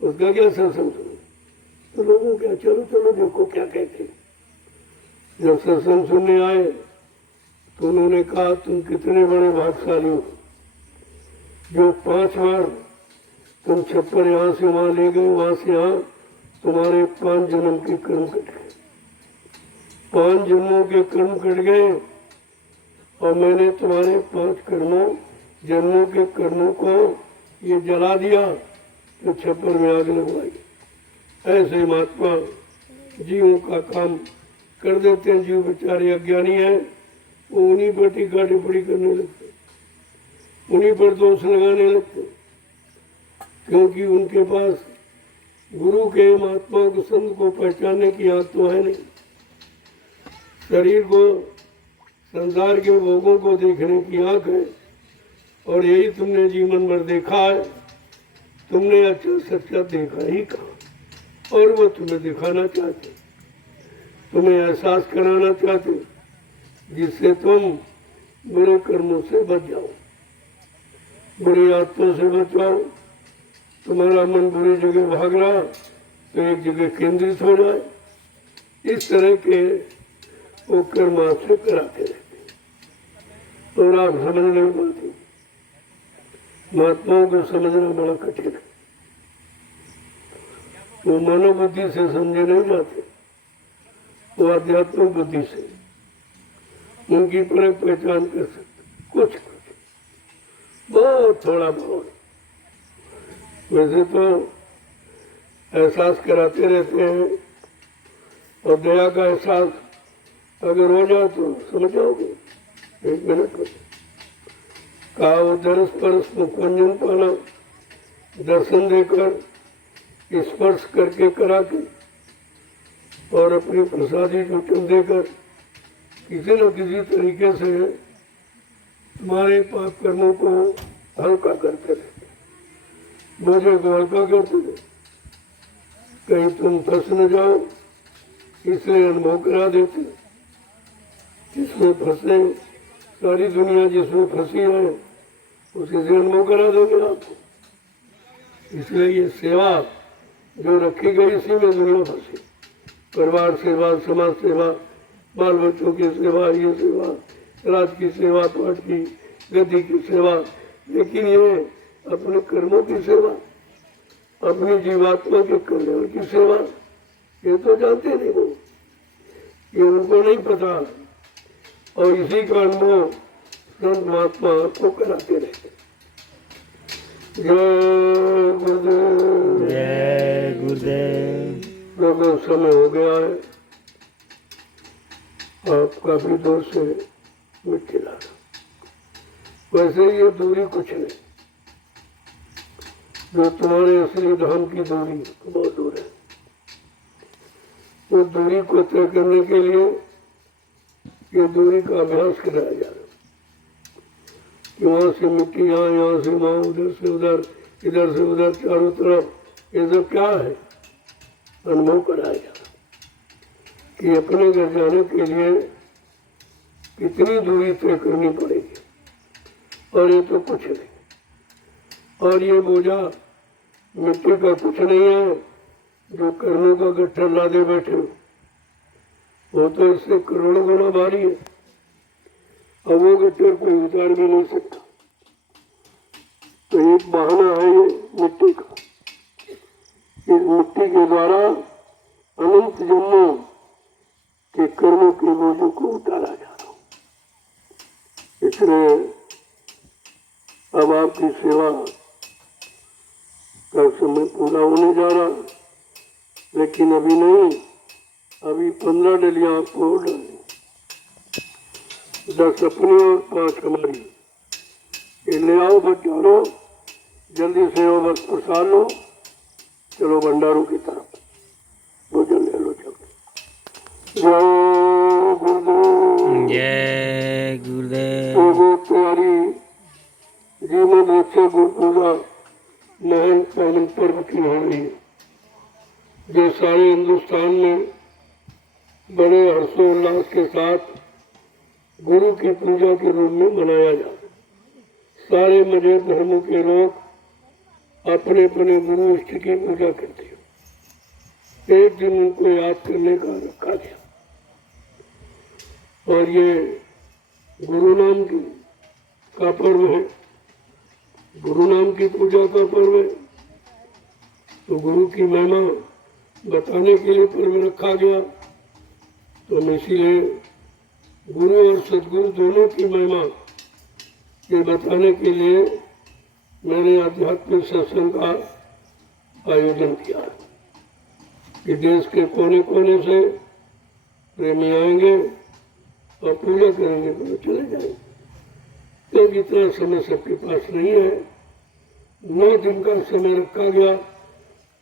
उसका क्या सत्संग सुने। तो लोगों क्या चलो चलो देखो क्या कहते। जब सत्संग सुनने आए तो उन्होंने कहा तुम कितने बड़े भाग्यशाली हो जो 5 बार तुम छप्पर यहाँ से वहाँ ले गए, वहाँ से यहाँ, तुम्हारे 5 जन्म के कर्म कट गए, 5 जन्मों के कर्म कट गए और मैंने तुम्हारे 5 जन्मों के कर्मों को ये जला दिया तो छप्पर में आग लगवाई। ऐसे महात्मा जीवों का काम कर देते हैं। जीव बेचारे अज्ञानी हैं, वो उन्हीं पर टीका टिप्पणी करने लगते, उन्हीं पर दोष लगाने लगते, क्योंकि उनके पास गुरु के महात्मा को संत को पहचानने की आदत तो है नहीं। शरीर को संसार के भोगों को देखने की आंख है और यही तुमने जीवन भर देखा है। तुमने अच्छा सच्चा देखा ही कहा और वो तुम्हें दिखाना चाहते, तुम्हें एहसास कराना चाहते जिससे तुम बुरे कर्मों से बच जाओ, बुरी आदतों से बच जाओ। तुम्हारा मन बुरी जगह भाग रहा तो एक जगह केंद्रित हो जाए। इस तरह के वो कर्म आपसे कराते रहते और आप समझ नहीं पाते। महात्माओं को समझना बड़ा कठिन है। वो मनोबुद्धि से समझे नहीं जाते, वो आध्यात्मिक बुद्धि से उनकी परख पहचान कर सकते, कुछ बहुत थोड़ा बहुत। वैसे तो एहसास कराते रहते हैं, और दया का एहसास अगर हो जाए तो समझ जाओगे 1 मिनट में। कहा वो दरस परस मुखंजन पाना, दर्शन देकर स्पर्श करके करा के और अपनी प्रसादी चूटन देकर किसी न किसी तरीके से तुम्हारे पाप कर्मों को हल्का करते रहते, बोझे को हल्का करते थे, कहीं तुम फंस न जाओ इसलिए अनुभव करा देते। जिसमें फंसे, सारी दुनिया जिसमें फंसी है उसी से अनुभव करा देंगे आपको। इसलिए ये सेवा जो रखी गई इसी में दुनिया फंसी, परिवार सेवा, समाज सेवा, बाल बच्चों की सेवा, ये सेवा, राज की सेवा, पाठ की, गति की सेवा, लेकिन ये अपने कर्मों की सेवा, अपनी जीवात्मा के कल्याण की सेवा, ये तो जानते नहीं वो, ये उनको नहीं पता, और इसी का अनुभव संत महात्मा आपको कराते रहते। जय गुरुदेव। जय गुरुदेव। लोगों समय हो गया है, आप काफी दूर से मिट्टी ला रहे। वैसे ये दूरी कुछ नहीं, जो तुम्हारे असली धाम की दूरी बहुत दूर है। वो दूरी को तय करने के लिए ये दूरी का अभ्यास कराया जा रहा है कि वहां से मिट्टी यहाँ से वहां, उधर से उधर, इधर से उधर, चारों तरफ, ये सब क्या है, अनुभव कराया जा रहा कि अपने घर जाने के लिए कितनी दूरी तय करनी पड़ेगी, और ये तो कुछ नहीं। और ये बोझा मिट्टी का कुछ नहीं है जो कर्मों का गट्ठा लादे बैठे हो, वो तो इससे करोड़ों गुना भारी है, और वो गट्ठर कोई उतार भी नहीं सकता। तो एक बहाना है ये मिट्टी का, इस मिट्टी के द्वारा अनंत जन्मों के कर्मों के बोझों को उतारा जा रहा हूं। इसलिए अब आपकी सेवा का समय पूरा होने जा रहा, लेकिन अभी नहीं, अभी 15 डलियां आपको और डालनी, 10 अपनी और 5 हमारी। ये ले आओ बच्चों, जल्दी से आओ, बस प्रसाद लो, चलो भंडारों की तरफ भोजन ले लो। चलो जय गुरुदेव। जय गुरुदेव। तो तैयारी जीवन रक्षा गुरु पूजा महान पावन पर्व की हो रही है, जो सारे हिंदुस्तान में बड़े हर्षोल्लास के साथ गुरु की पूजा के रूप में मनाया जाता है। सारे मजहब धर्मों के लोग अपने अपने गुरु इष्ट की पूजा करते हैं। एक दिन उनको याद करने का रखा गया, और ये गुरु नाम की का पर्व है, गुरु नाम की पूजा का पर्व है। तो गुरु की महिमा बताने के लिए पर्व रखा गया। तो हम इसीलिए गुरु और सदगुरु दोनों की महिमा ये बताने के लिए मैंने आध्यात्मिक सत्संग का आयोजन किया कि देश के कोने कोने से प्रेमी आएंगे और पूजा करेंगे, तो चले जाएंगे। तो इतना समय सबके पास नहीं है। 9 दिन का समय रखा गया,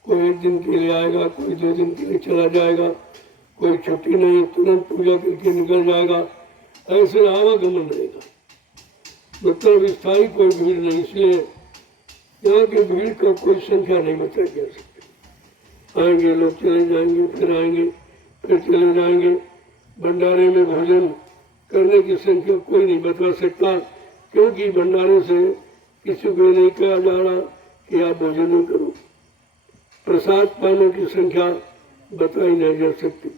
कोई 1 दिन के लिए आएगा, कोई 2 दिन के लिए चला जाएगा, कोई छुट्टी नहीं, तुरंत पूजा करके निकल जाएगा, ऐसे आवागमन रहेगा, मतलब स्थायी कोई भीड़ नहीं। इसलिए यहाँ की भीड़ का कोई संख्या नहीं बताई जा सकती। आएंगे लोग, चले जाएंगे, फिर आएंगे, फिर चले जाएंगे। भंडारे में भोजन करने की संख्या कोई नहीं बता सकता, क्योंकि भंडारे से किसी को नहीं कहा जा रहा कि आप भोजन न करो। प्रसाद पाने की संख्या बताई नहीं जा सकती,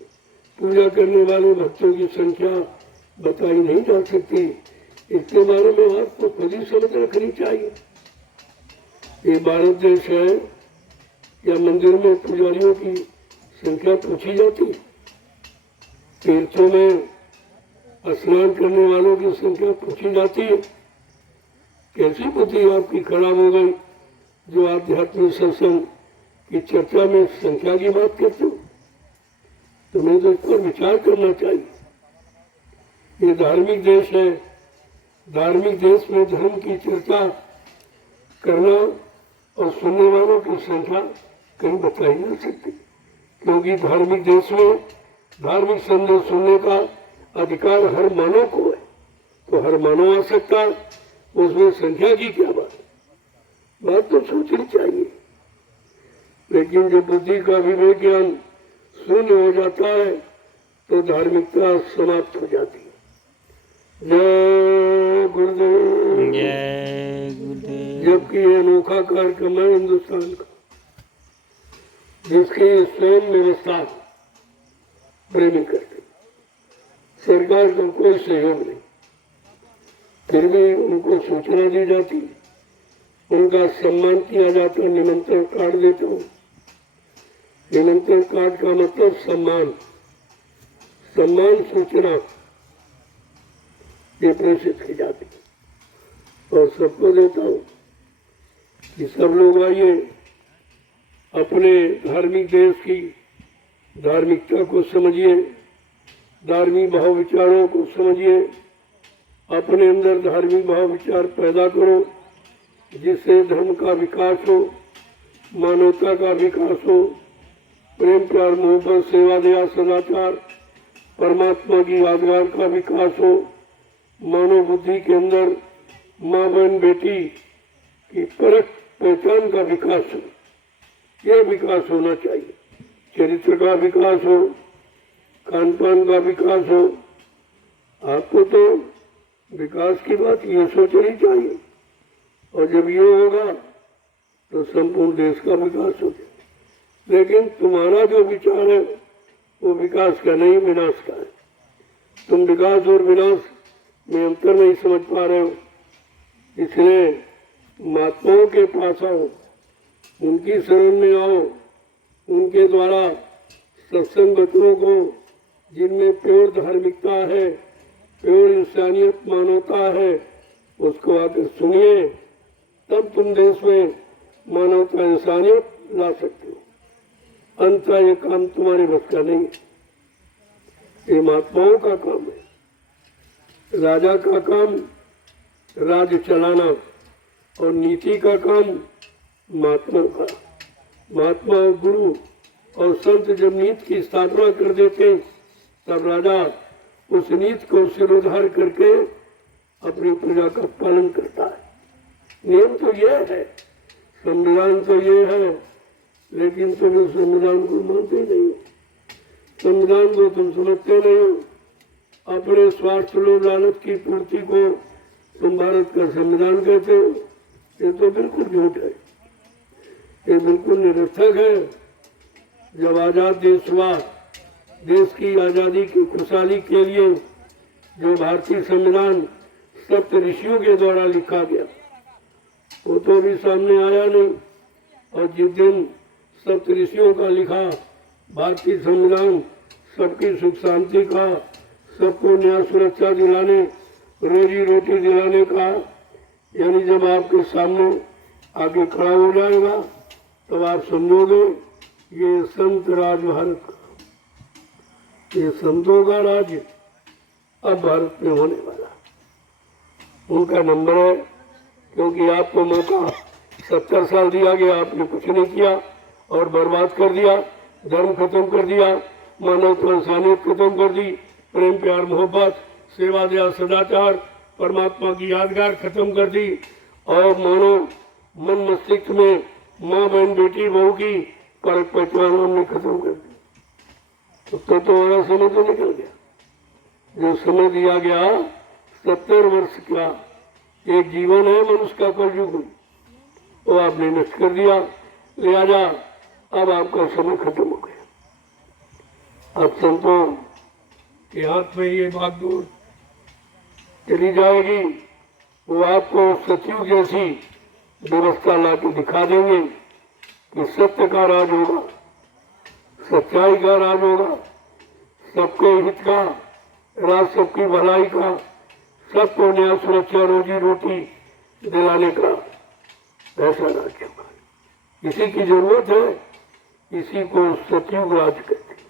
पूजा करने वाले भक्तों की संख्या बताई नहीं जा सकती। इसके बारे में आपको खुद ही समझ रखनी चाहिए। ये भारत देश है, या मंदिर में पुजारियों की संख्या पूछी जाती है? तीर्थों में स्नान करने वालों की संख्या पूछी जाती है? कैसी बुद्धि आपकी खराब हो गई जो आध्यात्मिक सत्संग की चर्चा में संख्या की बात करते हो? तुम्हें तो इस पर विचार करना चाहिए। ये धार्मिक देश है, धार्मिक देश में धर्म की चर्चा करना और सुनने वालों की संख्या कहीं बताई नहीं सकती, क्योंकि धार्मिक देश में धार्मिक संदेश सुनने का अधिकार हर मानव को है। तो हर मानव आ सकता है, उसमें संख्या की क्या बात तो सोचनी चाहिए। लेकिन जब बुद्धि का विवेक ज्ञान शून्य हो जाता है तो धार्मिकता समाप्त हो जाती है। जय गुरुदेव। जय गुरुदेव। जबकि ये अनोखा कार्यक्रम है हिंदुस्तान का, जिसकी स्वयं व्यवस्था प्रेमी करते, सरकार का कोई सहयोग नहीं, फिर भी उनको सूचना दी जाती, उनका सम्मान किया जाता, निमंत्रण कार्ड देता हूँ। निमंत्रण कार्ड का मतलब सम्मान, सम्मान सूचना ये प्रेषित की जाती और सबको देता हूँ कि सब लोग आइए, अपने धार्मिक देश की धार्मिकता को समझिए, धार्मिक भाव विचारों को समझिए, अपने अंदर धार्मिक भाव विचार पैदा करो, जिससे धर्म का विकास हो, मानवता का विकास हो, प्रेम प्यार मोहब्बत सेवा दया सदाचार परमात्मा की यादगार का विकास हो, मानव बुद्धि के अंदर माँ बहन बेटी की परख पहचान का विकास हो। यह विकास होना चाहिए। चरित्र का विकास हो, खान पान का विकास हो। आपको तो विकास की बात ये सोचनी चाहिए, और जब ये होगा तो संपूर्ण देश का विकास हो जाए। लेकिन तुम्हारा जो विचार है वो विकास का नहीं, विनाश का है। तुम विकास और विनाश में अंतर नहीं समझ पा रहे हो, इसलिए महात्माओं के पास आओ, उनकी शरण में आओ, उनके द्वारा सत्संग वचनों को, जिनमें प्योर धार्मिकता है, प्योर इंसानियत मानवता है, उसको आकर सुनिए, तब तुम देश में मानवता इंसानियत ला सकते हो। अंततः ये काम तुम्हारे बस का नहीं है, ये महात्माओं का काम है। राजा का काम राज्य चलाना और नीति का काम महात्मा का। महात्मा और गुरु और संत जब नीति की स्थापना कर देते, तब राजा उस नीति को सिरोधार करके अपनी प्रजा का पालन करता है। नियम तो यह है, संविधान तो ये है, लेकिन तुम उस संविधान को मानते नहीं हो, संविधान को तुम समझते नहीं हो। अपने स्वार्थ लोभ लालच की पूर्ति को तुम भारत का संविधान कहते हो। ये तो बिल्कुल झूठ है, ये बिल्कुल निरर्थक है। जब आजाद देश हुआ, देश की आजादी की खुशहाली के लिए जो भारतीय संविधान सप्त ऋषियों के द्वारा लिखा गया, वो तो अभी सामने आया नहीं। और जिस दिन सप्त ऋषियों का लिखा भारतीय संविधान सबकी सुख शांति का, सबको न्याय सुरक्षा दिलाने, रोजी रोटी दिलाने का, यानी जब आपके सामने आगे खड़ा हो जाएगा तब आप समझोगे ये संत राज भारत का, ये संतों का राज्य अब भारत में होने वाला। उनका नंबर है, क्योंकि आपको मौका 70 साल दिया गया, आपने कुछ नहीं किया और बर्बाद कर दिया, धर्म खत्म कर दिया, मानवता इंसानियत खत्म कर दी, प्रेम प्यार मोहब्बत सेवा दया सदाचार परमात्मा की यादगार खत्म कर दी, और मानो मन मस्तिष्क में माँ बहन बेटी बहू की परख पहचान हमने खत्म कर दी। तो हमारा समय तो निकल गया। जो समय दिया गया 70 वर्ष का एक जीवन है मनुष्य का कलयुग में, वो आपने नष्ट कर दिया। लिहाजा अब आपका समय खत्म हो गया। अब संतों के हाथ में ये बागडोर चली जाएगी, वो आपको सचिव जैसी व्यवस्था ला के दिखा देंगे। कि सत्य का राज होगा, सच्चाई का राज होगा, सबके हित का राज, सबकी भलाई का, सबको न्याय सुरक्षा रोजी रोटी दिलाने का ऐसा राज्य होगा। इसी की जरूरत है, इसी को सतयुग राज कहते हैं।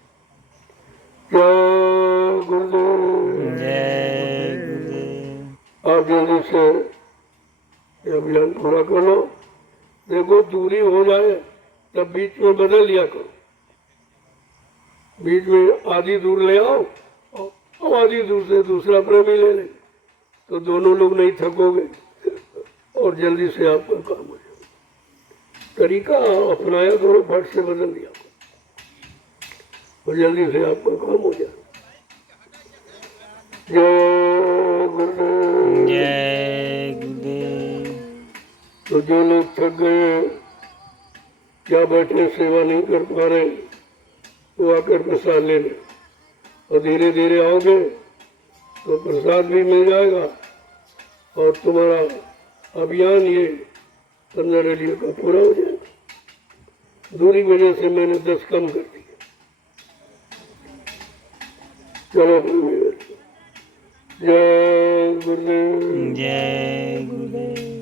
जय गुरुदेव। जय गुरुदेव। आप जल्दी से ये अभियान पूरा कर लो। देखो दूरी हो जाए तब बीच में बदल लिया करो, बीच में आधी दूर ले आओ और आधी दूर से दूसरा प्रेमी ले ले, तो दोनों लोग नहीं थकोगे और जल्दी से आपका काम हो जाए। तरीका अपनाया करो, फट से बदल दिया और जल्दी से आपका काम हो जाए। जय गुरुदेव। जय गुरुदेव। तो जो लोग थक गए, क्या बैठे सेवा नहीं कर पा रहे, तो आकर प्रसाद ले लें और धीरे धीरे आओगे तो प्रसाद भी मिल जाएगा और तुम्हारा अभियान ये 15 रेडियो का पूरा हो जाएगा। दूरी वजह से मैंने 10 कम कर दिया। चलो जय गुरुदेव। जय गुरुदेव।